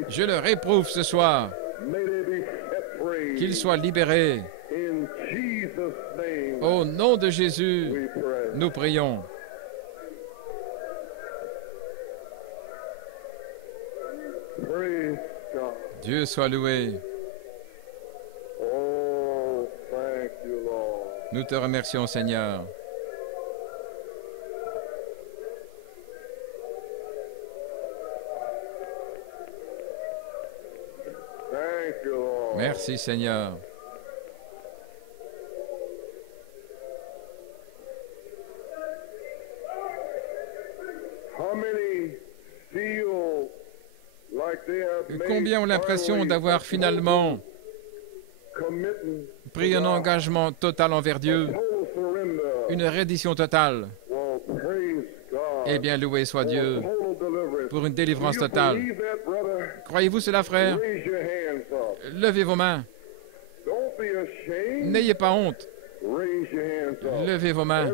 je le réprouve ce soir. May they be set free. Qu'il soit libéré. In Jesus' name Au nom de Jésus, we pray. nous prions. Praise God. Dieu soit loué. Oh, thank you, Lord. Nous te remercions, Seigneur. Thank you, Lord. Merci, Seigneur. How many feel Combien ont l'impression d'avoir finalement pris un engagement total envers Dieu, une reddition totale. Eh bien, loué soit Dieu pour une délivrance totale. Croyez-vous cela, frère? Levez vos mains. N'ayez pas honte. Levez vos mains.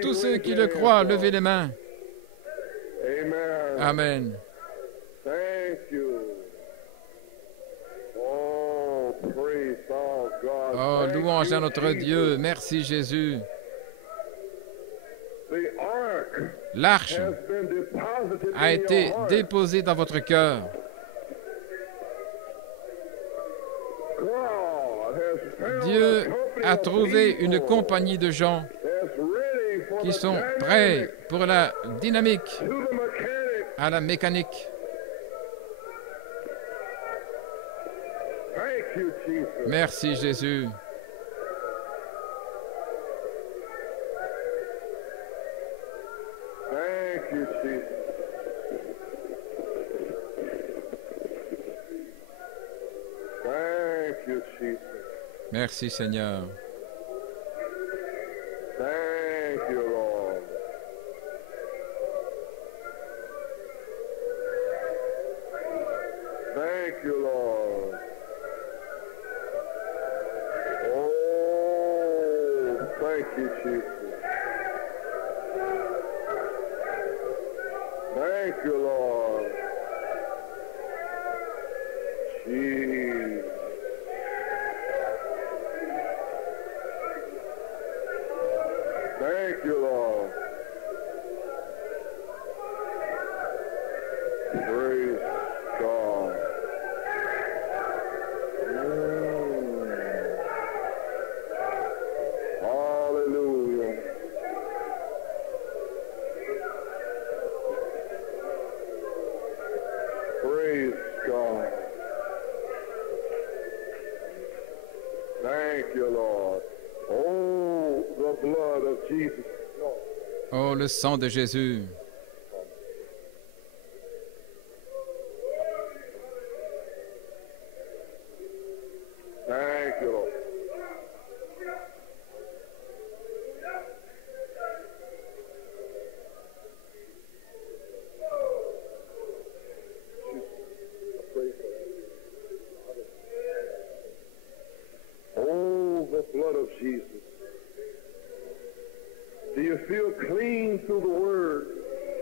Tous ceux qui le croient, levez les mains. Amen. Oh, louange à notre Dieu. Merci Jésus. L'arche a été déposée dans votre cœur. Dieu a trouvé une compagnie de gens qui sont prêts pour la dynamique, à la mécanique. Merci Jésus. Merci Seigneur. Oh, le sang de Jésus.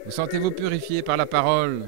Vous sentez-vous purifié par la parole?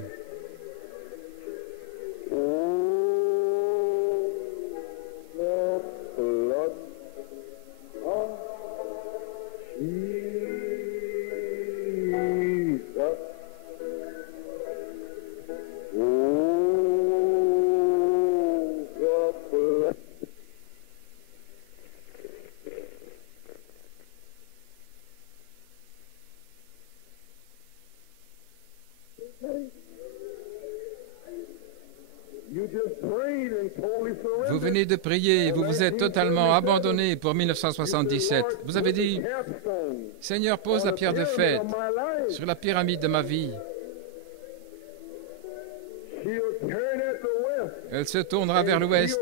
Vous venez de prier, vous vous êtes totalement abandonné pour 1977. Vous avez dit, Seigneur, pose la pierre de fête sur la pyramide de ma vie. Elle se tournera vers l'ouest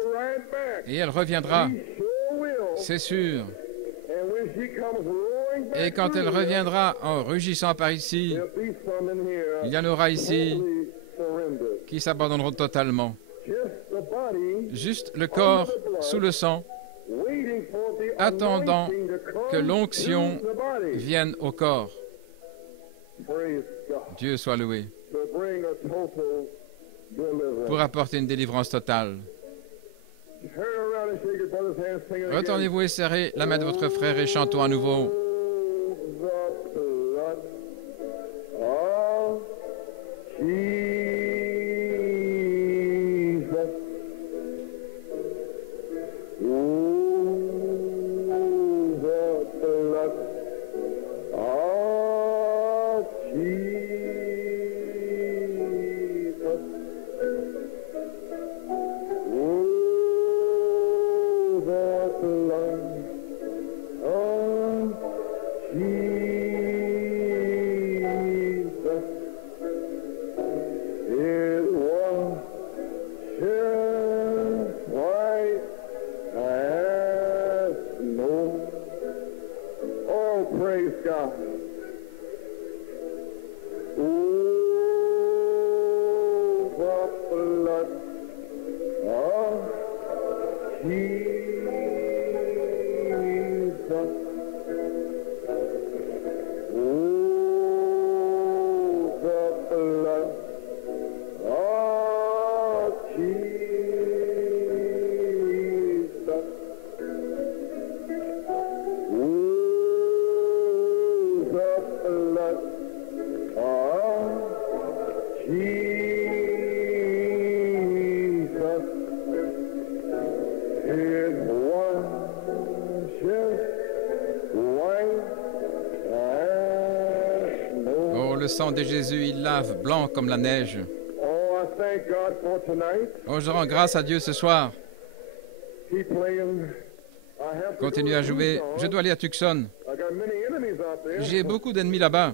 et elle reviendra. C'est sûr. Et quand elle reviendra en rugissant par ici, il y en aura ici qui s'abandonneront totalement. Juste le corps sous le sang, attendant que l'onction vienne au corps. Dieu soit loué. Pour apporter une délivrance totale. Retournez-vous et serrez la main de votre frère et chantons à nouveau. Le sang de Jésus, il lave blanc comme la neige. Oh, je rends grâce à Dieu ce soir. Continue à jouer. Je dois aller à Tucson. J'ai beaucoup d'ennemis là-bas.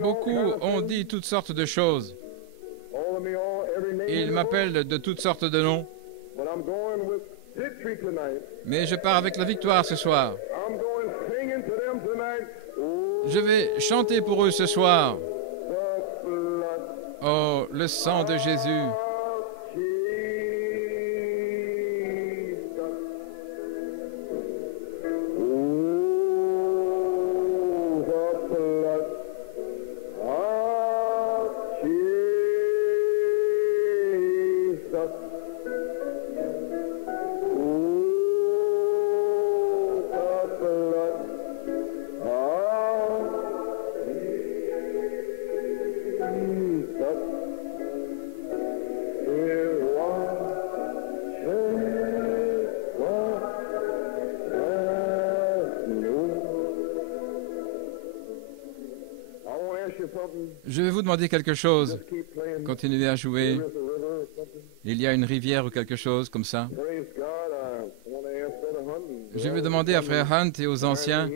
Beaucoup ont dit toutes sortes de choses. Ils m'appellent de toutes sortes de noms. Mais je pars avec la victoire ce soir. Je vais chanter pour eux ce soir. Oh, le sang de Jésus. Je vais vous demander quelque chose. Continuez à jouer. Il y a une rivière ou quelque chose comme ça. Je vais demander à Frère Hunt et aux anciens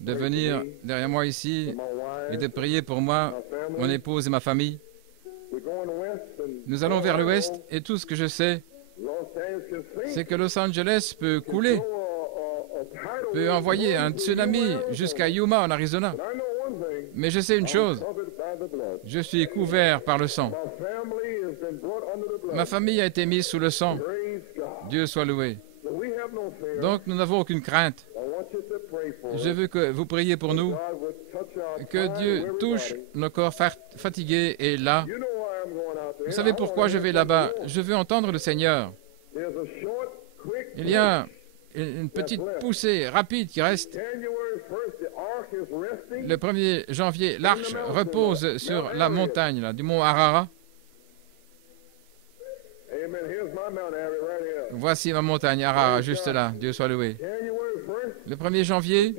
de venir derrière moi ici et de prier pour moi, mon épouse et ma famille. Nous allons vers l'ouest et tout ce que je sais, c'est que Los Angeles peut couler, peut envoyer un tsunami jusqu'à Yuma en Arizona. Mais je sais une chose, je suis couvert par le sang. Ma famille a été mise sous le sang. Dieu soit loué. Donc nous n'avons aucune crainte. Je veux que vous priez pour nous, que Dieu touche nos corps fatigués et là. Vous savez pourquoi je vais là-bas? Je veux entendre le Seigneur. Il y a une petite poussée rapide qui reste. Le 1er janvier, l'arche repose sur la montagne là, du mont Ararat. Voici ma montagne, Ararat, juste là. Dieu soit loué. Le 1er janvier,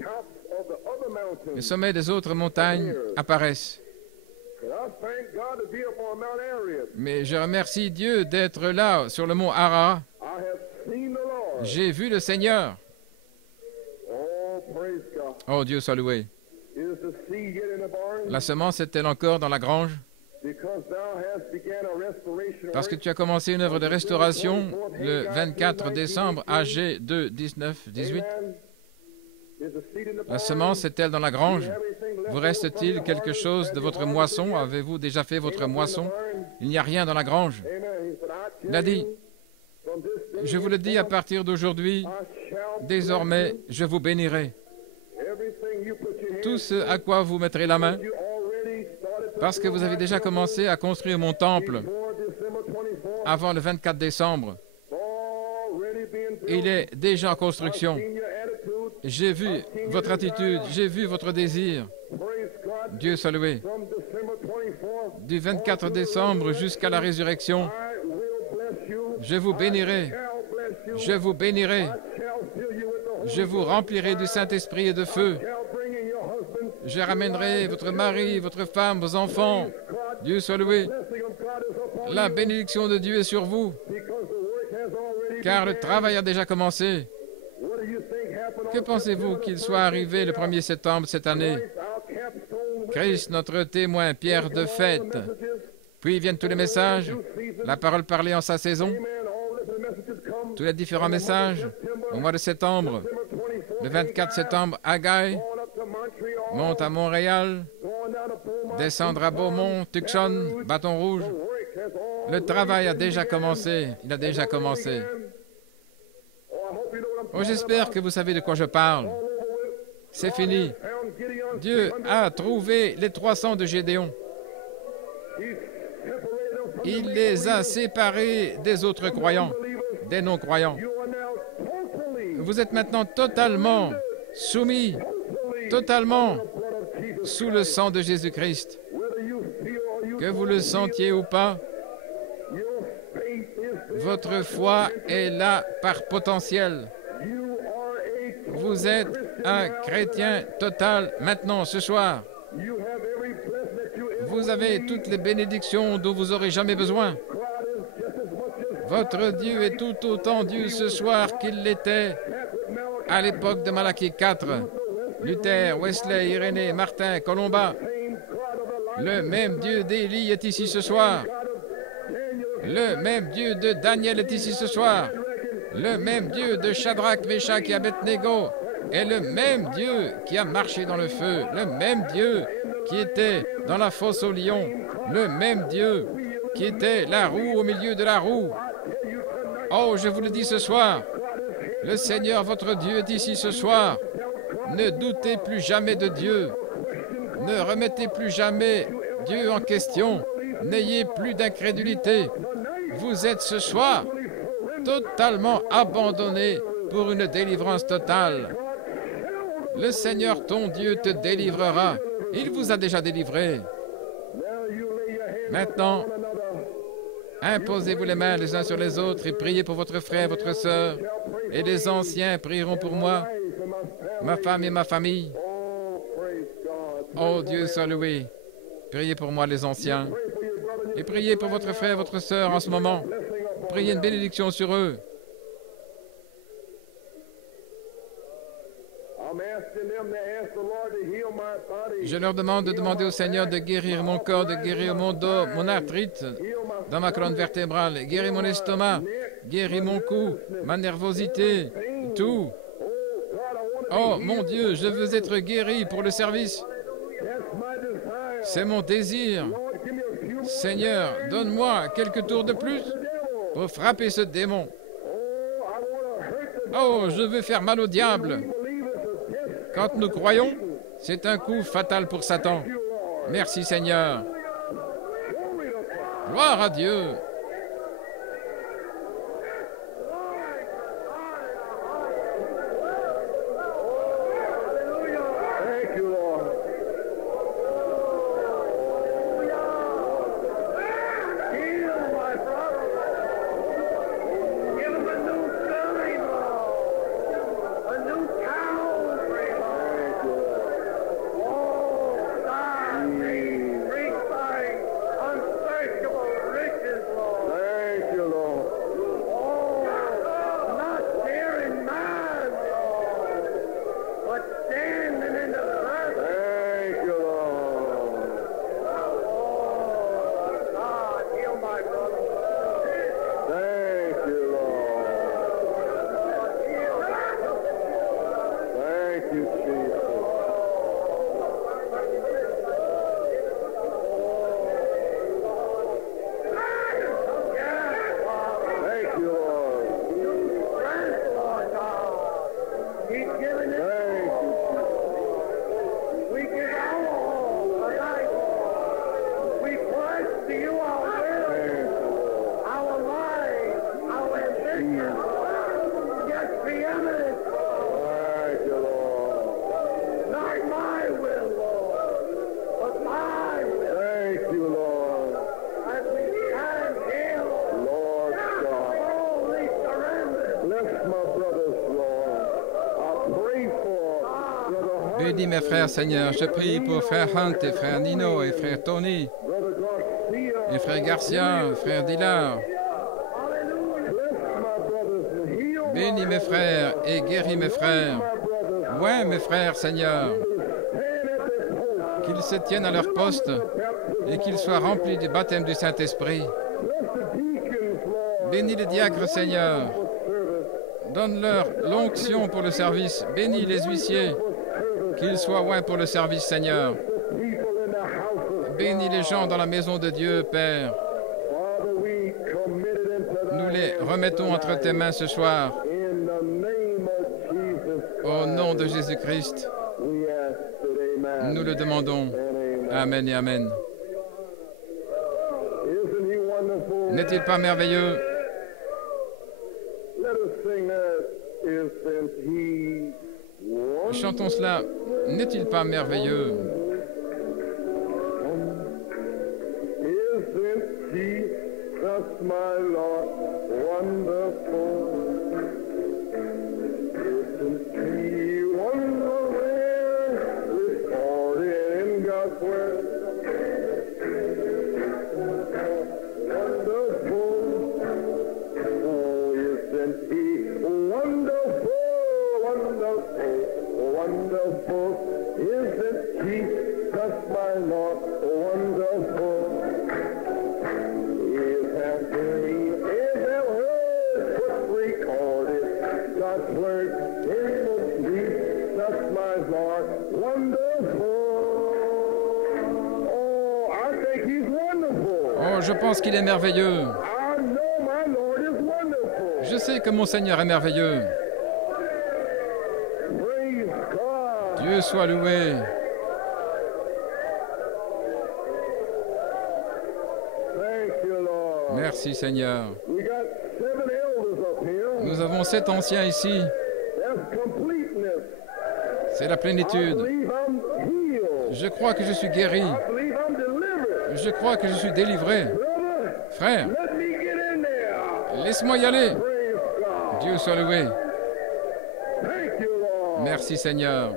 les sommets des autres montagnes apparaissent. Mais je remercie Dieu d'être là, sur le mont Ararat. J'ai vu le Seigneur. Oh, Dieu soit loué. La semence est-elle encore dans la grange? Parce que tu as commencé une œuvre de restauration le 24 décembre, AG 2, 19, 18. La semence est-elle dans la grange? Vous reste-t-il quelque chose de votre moisson? Avez-vous déjà fait votre moisson? Il n'y a rien dans la grange. Il a dit, je vous le dis à partir d'aujourd'hui, désormais, je vous bénirai. Tout ce à quoi vous mettrez la main, parce que vous avez déjà commencé à construire mon temple avant le 24 décembre. Il est déjà en construction. J'ai vu votre attitude, j'ai vu votre désir. Dieu soit loué. Du 24 décembre jusqu'à la résurrection, je vous bénirai. Je vous bénirai. Je vous remplirai du Saint-Esprit et de feu. Je ramènerai votre mari, votre femme, vos enfants. Dieu soit loué. La bénédiction de Dieu est sur vous, car le travail a déjà commencé. Que pensez-vous qu'il soit arrivé le 1er septembre cette année? Christ, notre témoin, pierre de fête. Puis viennent tous les messages, la parole parlée en sa saison, tous les différents messages au mois de septembre. Le 24 septembre, Haggai monte à Montréal, descendre à Beaumont, Tucson, Bâton Rouge. Le travail a déjà commencé. Il a déjà commencé. Oh, j'espère que vous savez de quoi je parle. C'est fini. Dieu a trouvé les 300 de Gédéon. Il les a séparés des autres croyants, des non-croyants. Vous êtes maintenant totalement soumis, totalement sous le sang de Jésus-Christ. Que vous le sentiez ou pas, votre foi est là par potentiel. Vous êtes un chrétien total maintenant, ce soir. Vous avez toutes les bénédictions dont vous aurez jamais besoin. Votre Dieu est tout autant Dieu ce soir qu'il l'était à l'époque de Malachie 4. Luther, Wesley, Irénée, Martin, Colomba. Le même Dieu d'Élie est ici ce soir. Le même Dieu de Daniel est ici ce soir. Le même Dieu de Shadrach, Meshach et Abednego est le même Dieu qui a marché dans le feu. Le même Dieu qui était dans la fosse au lion. Le même Dieu qui était la roue au milieu de la roue. Oh, je vous le dis ce soir, le Seigneur votre Dieu est ici ce soir. Ne doutez plus jamais de Dieu. Ne remettez plus jamais Dieu en question. N'ayez plus d'incrédulité. Vous êtes ce soir totalement abandonné pour une délivrance totale. Le Seigneur ton Dieu te délivrera. Il vous a déjà délivré. Maintenant, imposez-vous les mains les uns sur les autres et priez pour votre frère, votre sœur. Et les anciens prieront pour moi, ma femme et ma famille. Oh Dieu soit loué. Priez pour moi les anciens. Et priez pour votre frère, votre sœur en ce moment. Priez une bénédiction sur eux. Je leur demande de demander au Seigneur de guérir mon corps, de guérir mon dos, mon arthrite dans ma colonne vertébrale, guérir mon estomac, guérir mon cou, ma nervosité, tout. Oh mon Dieu, je veux être guéri pour le service. C'est mon désir. Seigneur, donne-moi quelques tours de plus pour frapper ce démon. Oh, je veux faire mal au diable. Quand nous croyons, c'est un coup fatal pour Satan. Merci Seigneur. Gloire à Dieu. Bénis mes frères, Seigneur. Je prie pour frère Hunt et frère Nino et frère Tony et frère Garcia, frère Dillard. Bénis mes frères et guéris mes frères. Ouais, mes frères, Seigneur. Qu'ils se tiennent à leur poste et qu'ils soient remplis du baptême du Saint-Esprit. Bénis les diacres, Seigneur. Donne-leur l'onction pour le service. Bénis les huissiers. Qu'ils soient oints pour le service, Seigneur. Bénis les gens dans la maison de Dieu, Père. Nous les remettons entre tes mains ce soir. Au nom de Jésus-Christ, nous le demandons. Amen et Amen. N'est-il pas merveilleux? Chantons cela. N'est-il pas merveilleux? Oh, je pense qu'il est merveilleux. Je sais que mon Seigneur est merveilleux. Dieu soit loué. Merci Seigneur. Nous avons 7 anciens ici. C'est la plénitude. Je crois que je suis guéri. Je crois que je suis délivré. Frère, laisse-moi y aller. Dieu soit loué. Merci Seigneur.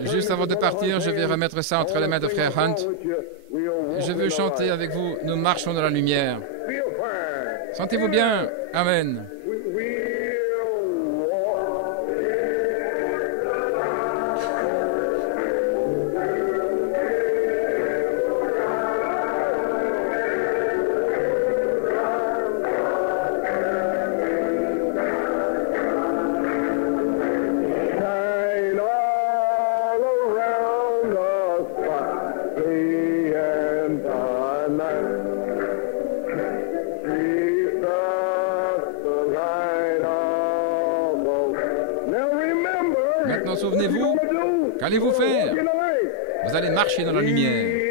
Juste avant de partir, je vais remettre ça entre les mains de Frère Hunt. Je veux chanter avec vous. Nous marchons dans la lumière. Sentez-vous bien? Amen. Maintenant, souvenez-vous, qu'allez-vous faire? Vous allez marcher dans la lumière.